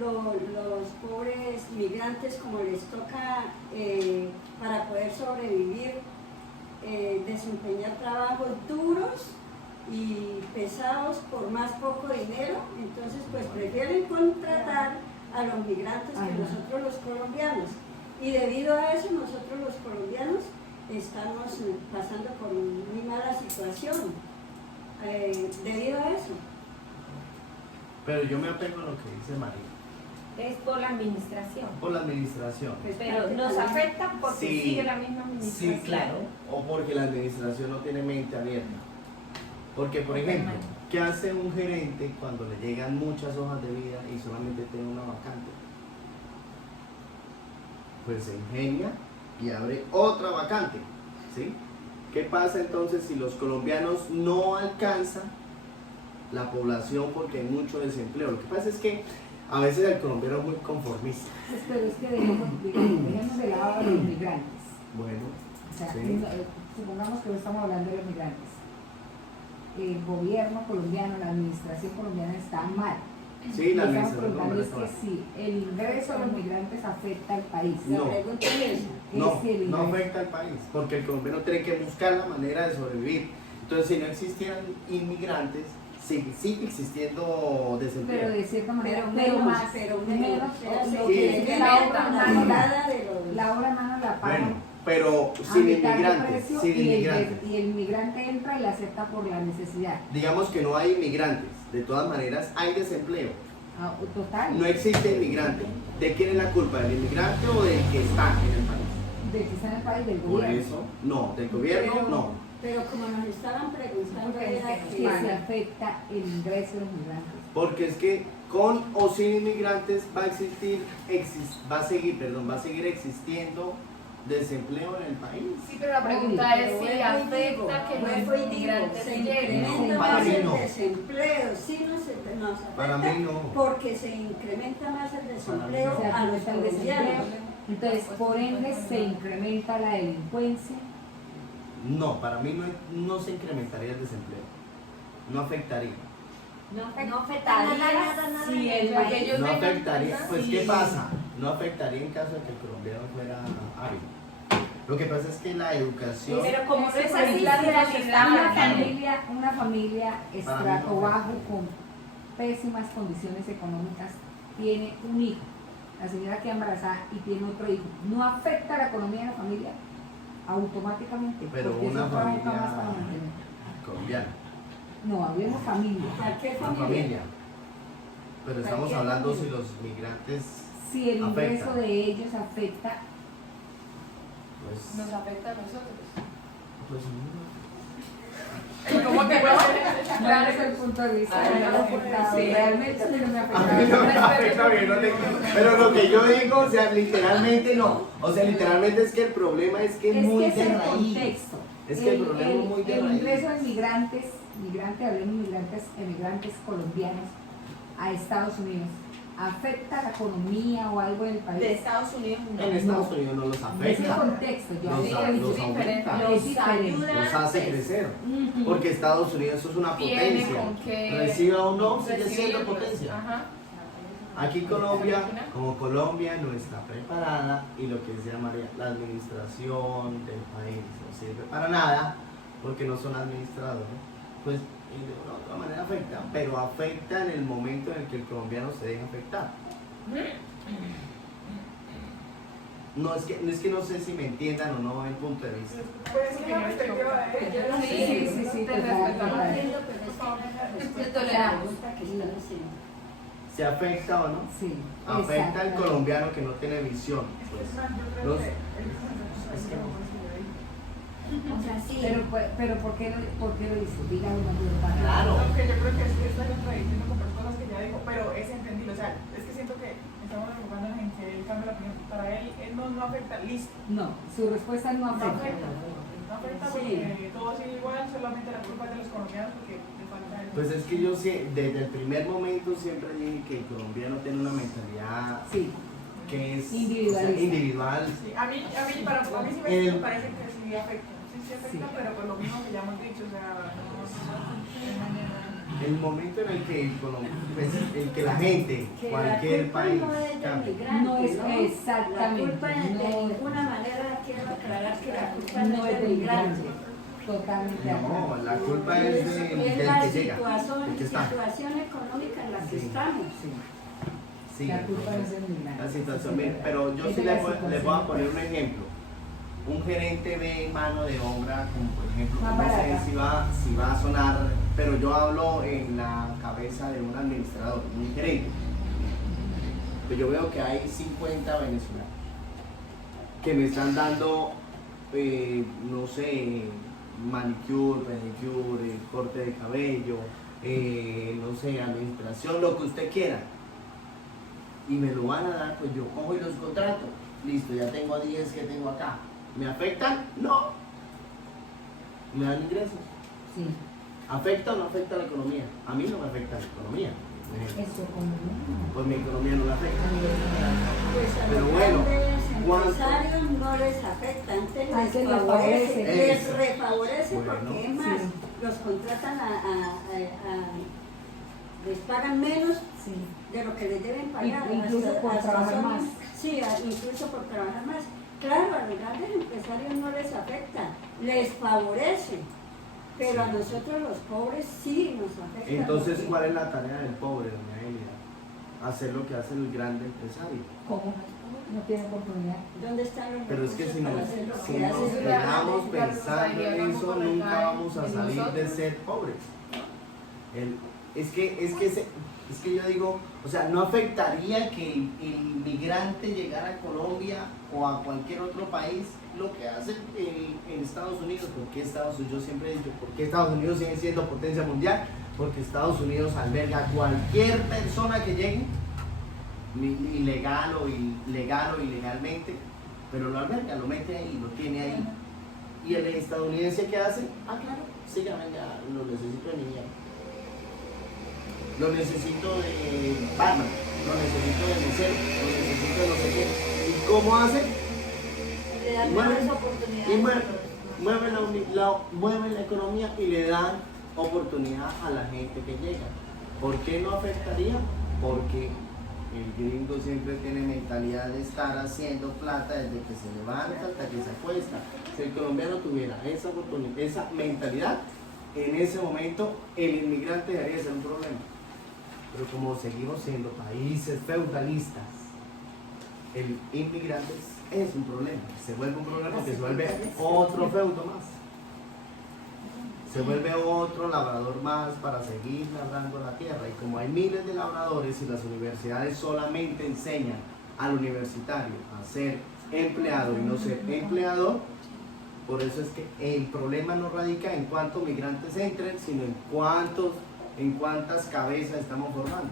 los pobres migrantes, como les toca para poder sobrevivir, desempeñar trabajos duros y pesados por más poco dinero, entonces pues prefieren contratar a los migrantes que nosotros los colombianos. Y debido a eso nosotros los colombianos estamos pasando por muy mala situación debido a eso. Pero yo me apego a lo que dice María. Es por la administración. Por la administración. Pues, Pero nos afecta porque Sí, sigue la misma administración. Sí, claro. O porque la administración no tiene mente abierta. Porque, por ejemplo, ¿qué hace un gerente cuando le llegan muchas hojas de vida y solamente tiene una vacante? Pues se ingenia y abre otra vacante, ¿sí? ¿Qué pasa entonces si los colombianos no alcanzan la población porque hay mucho desempleo? Lo que pasa es que a veces el colombiano es muy conformista. Pero es que dejemos de lado a los migrantes. Bueno, O sea, sí. supongamos que no estamos hablando de los migrantes. El gobierno colombiano, la administración colombiana está mal. Sí, la Lo que estamos administración preguntando es colombiana que si el ingreso de los migrantes afecta al país. La No. pregunta es esa. No, Es el no ingreso. afecta al país, porque el colombiano tiene que buscar la manera de sobrevivir. Entonces, si no existieran inmigrantes, sigue existiendo desempleo. Pero de cierta manera, Pero menos, más, pero menos, menos. O sea, lo se que es incrementa la obra la mano, mirada de los... la obra mano la pagan Bueno, pero a sin mitad de inmigrantes, precio sin y inmigrantes. y el inmigrante entra y la acepta por la necesidad. Digamos que no hay inmigrantes, de todas maneras hay desempleo. Total. No existe inmigrante. ¿De quién es la culpa? ¿Del inmigrante o del que está en el país? De que está en el país del Por gobierno. eso, no, del gobierno Pero- no. Pero como nos estaban preguntando Porque era Que que... se afecta el ingreso de los migrantes. Porque es que con o sin inmigrantes va a seguir existiendo desempleo en el país. Sí, pero la pregunta es Pero si vuelvo y afecta digo, que vuelvo los y digo, inmigrantes se lleguen. incrementa No, para más mí el no. desempleo, sí nos afecta Para mí no. porque se incrementa más el desempleo Se a los afecta el colombianos. desempleo. Entonces, por ende, se incrementa la delincuencia. No, para mí no se incrementaría el desempleo. No afectaría. No afectaría si el Lo que país... ellos No vengan, afectaría. Pues, sí. ¿qué pasa? No afectaría en caso de que el colombiano fuera hábil. Lo que pasa es que la educación. Pero como no es Por así, ejemplo, sí nos está marcando. una familia estrato no bajo afecta. con pésimas condiciones económicas tiene un hijo. La señora queda embarazada y tiene otro hijo. ¿No afecta la economía de la familia? Automáticamente. Pero porque una eso trabaja familia más para mantener. colombiana. No, hablemos familia. ¿Cualquier Una familia? familia. Pero estamos Cualquier hablando si familia. los migrantes. Si el ingreso Afecta. de ellos afecta, Pues. Nos afecta a nosotros. Pues no. ¿Cómo que no? ¿cuál es el punto de vista de los afectados? sí. Realmente a mí no me A mí no me afecta. afecta bien, no te- pero lo que yo digo, o sea, literalmente no. O sea, literalmente es que el problema es que es muy Es que es de el raíz. contexto. Es que el problema es muy de el raíz. ingreso de migrantes, hablemos emigrantes colombianos a Estados Unidos, ¿afecta la economía o algo del país? De Estados Unidos no. En Estados Unidos no los Es el afecta, contexto, yo los, digo, a- es los diferente. aumenta, Es diferente. los hace crecer. Ujú. Porque Estados Unidos es una Tiene potencia. con qué Reciba o no, sigue siendo recibirlos. potencia. Ajá. Aquí Colombia, como Colombia no está preparada y lo que decía María, la administración del país no sirve para nada porque no son administradores, pues de una u otra manera afecta, pero afecta en el momento en el que el colombiano se deja afectar. No es que no sé si me entiendan o no el punto de vista. Pues es una perspectiva de ella. Sí, te total, respetamos. total. Entiendo, pero es que no es la respuesta Te toleramos. a la pregunta que están haciendo. ¿Se afecta o no? Sí, Afecta al exactamente. colombiano que no tiene visión. Es que Pues, es más, yo creo los- que es que O sea, sí. Pero ¿por qué lo dice? Dígame una cosa. Claro. aunque yo creo que es que está contradiciendo con otras cosas que ya dijo, pero es entendible, o sea, es que siento que estamos enfocándonos en que él cambia la opinión. Para él no afecta, listo. No, su respuesta no No afecta. afecta. No afecta Sí. porque todo sigue igual, solamente la culpa es de los colombianos porque le falta el... Pues es que yo desde el primer momento siempre dije que el colombiano tiene una mentalidad Sí, que es Individualista. individual. Sí, a mí sí me parece que sí afecta. Sí afecta, Sí. pero por lo mismo que ya hemos dicho, o sea, El momento en el que, el que la gente, Que cualquier la culpa país, no es del cambie. migrante, No es- ¿no? exactamente, La culpa de no. ninguna manera quiero aclarar que la culpa no es del migrante. migrante. Totalmente. de acuerdo. No, la culpa es Es del la que llega, situación, del que está. situación económica en la que Sí. estamos. Sí, Sí, la culpa no es del migrante. la situación. Sí, Bien, sí, pero yo es sí de la les voy a situación. poner un ejemplo. Un gerente ve mano de obra, como por ejemplo, Más no sé barata. si va a sonar, pero yo hablo en la cabeza de un administrador, un gerente. Pues yo veo que hay 50 venezolanos que me están dando, no sé, manicure, pedicure, corte de cabello, no sé, administración, lo que usted quiera. Y me lo van a dar, pues yo cojo y los contrato. Listo, ya tengo a 10 que tengo acá. ¿Me afectan? No. ¿Me dan ingresos? Sí, ¿Afecta o no afecta la economía? A mí no me afecta la economía. eso como Pues mi economía no la afecta. Pues a Pero los bueno, grandes ¿cuánto? empresarios no les afecta, antes Antes les les favorece, favorece. les Eso. refavorece Bueno, porque es más, sí. los contratan les pagan menos sí. de lo que les deben pagar. Incluso por trabajar son- más. Sí, incluso por trabajar más. Claro, a los grandes empresarios no les afecta, les favorece, pero a nosotros los pobres sí nos afecta. Entonces, porque- ¿cuál es la tarea del pobre, doña Elia? Hacer lo que hace el grande empresario. ¿Cómo? No tiene oportunidad. ¿Dónde están los Pero es que recursos si, para hacer lo si que nos hacen? quedamos la pensando en responsabilidad eso, tampoco nunca recae vamos a en salir de nosotros. ser pobres. Es que yo digo, o sea, no afectaría que el inmigrante llegara a Colombia o a cualquier otro país lo que hace en Estados Unidos. ¿Por qué Estados Unidos? Yo siempre he dicho, ¿por qué Estados Unidos sigue siendo potencia mundial? Porque Estados Unidos alberga a cualquier persona que llegue, ilegal o ilegalmente, pero lo alberga, lo mete ahí, lo tiene ahí. ¿Y el estadounidense qué hace? Ah, claro, síganme, ya lo necesito de niña. Lo necesito de barman, lo necesito de mesero, lo necesito de no sé qué. ¿Y cómo hace? Le dan Mueve- mejores Y oportunidades. mueven la economía y le dan oportunidad a la gente que llega. ¿Por qué no afectaría? Porque el gringo siempre tiene mentalidad de estar haciendo plata desde que se levanta hasta que se acuesta. Si el colombiano tuviera esa oportunidad, esa mentalidad, en ese momento el inmigrante dejaría de ser un problema. Pero como seguimos siendo países feudalistas, el inmigrante es un problema. Se vuelve un problema porque se vuelve otro feudo más. Se vuelve otro labrador más para seguir labrando la tierra. Y como hay miles de labradores y las universidades solamente enseñan al universitario a ser empleado y no ser empleador, por eso es que el problema no radica en cuántos migrantes entren, sino en cuántas cabezas estamos formando.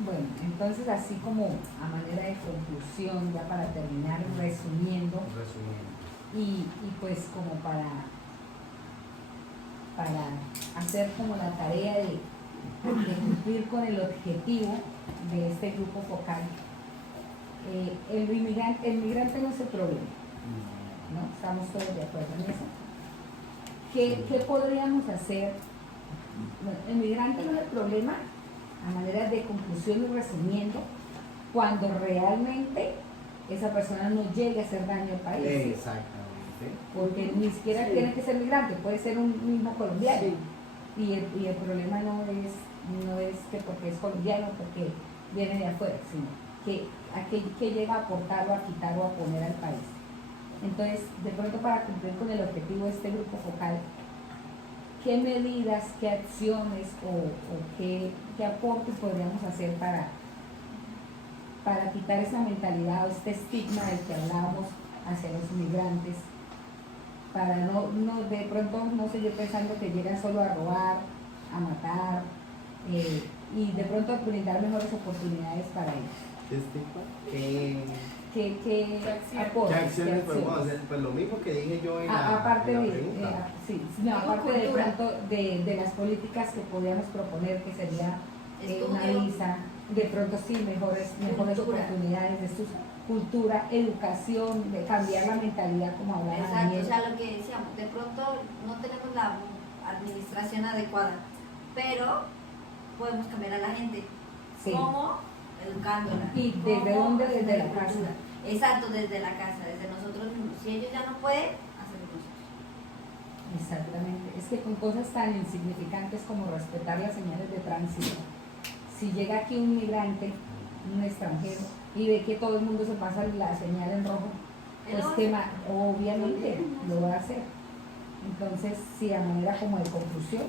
Bueno, entonces así como a manera de conclusión, ya para terminar resumiendo, y pues como para hacer como la tarea de de cumplir con el objetivo de este grupo focal. El migrante no es el problema, ¿no? Estamos todos de acuerdo en eso. ¿Qué podríamos hacer? Bueno, el migrante no es el problema a manera de conclusión y resumiendo cuando realmente esa persona no llegue a hacer daño al país. Exactamente. Porque ni siquiera tiene que ser migrante, puede ser un mismo colombiano. Y el problema no es que porque es colombiano, porque viene de afuera, sino que aquel que llega a aportar o a quitar o a poner al país. Entonces, de pronto para cumplir con el objetivo de este grupo focal, ¿qué medidas, qué acciones o qué aportes podríamos hacer para quitar esa mentalidad o este estigma del que hablábamos hacia los inmigrantes? Para no de pronto no seguir pensando que llegan solo a robar, a matar, y de pronto brindar mejores oportunidades para ellos. ¿Qué aportes? ¿Qué acciones podemos hacer? Pues lo mismo que dije yo en la, aparte en la de, pregunta. aparte de pronto de las políticas que podríamos proponer, que sería una visa, de pronto sí, mejores oportunidades de su cultura, educación, de cambiar la mentalidad como hablaba Exacto, Daniel. o sea, lo que decíamos, de pronto no tenemos la administración adecuada, pero podemos cambiar a la gente. Sí. ¿Cómo? Educándola. ¿Y desde ¿Cómo? dónde? Desde la cultura. casa. Exacto, desde la casa, desde nosotros mismos. Si ellos ya no pueden, hacemos nosotros. Exactamente. Es que con cosas tan insignificantes como respetar las señales de tránsito, si llega aquí un migrante, un extranjero, y ve que todo el mundo se pasa la señal en rojo, pues obviamente lo va a hacer. Entonces, sí, a manera como de conclusión,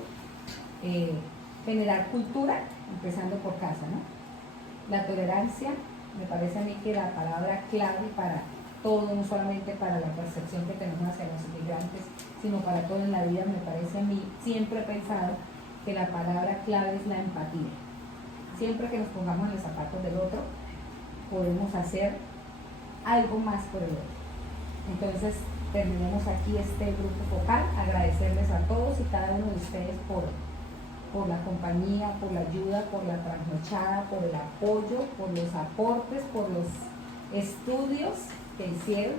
generar cultura, empezando por casa, ¿no? La tolerancia, me parece a mí que la palabra clave para todo, no solamente para la percepción que tenemos hacia los inmigrantes, sino para todo en la vida, me parece a mí, siempre he pensado que la palabra clave es la empatía. Siempre que nos pongamos en los zapatos del otro, podemos hacer algo más por el otro. Entonces, terminemos aquí este grupo focal, agradecerles a todos y cada uno de ustedes por la compañía, por la ayuda, por la trasnochada, por el apoyo, por los aportes, por los estudios que hicieron,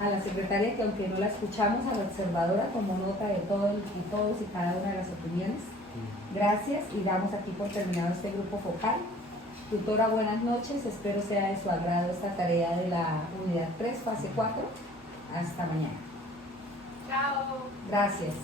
a la secretaria que aunque no la escuchamos, a la observadora tomó nota de todos y cada una de las opiniones. Gracias y damos aquí por terminado este grupo focal. Tutora, buenas noches, espero sea de su agrado esta tarea de la unidad 3, fase 4. Hasta mañana. Chao. Gracias.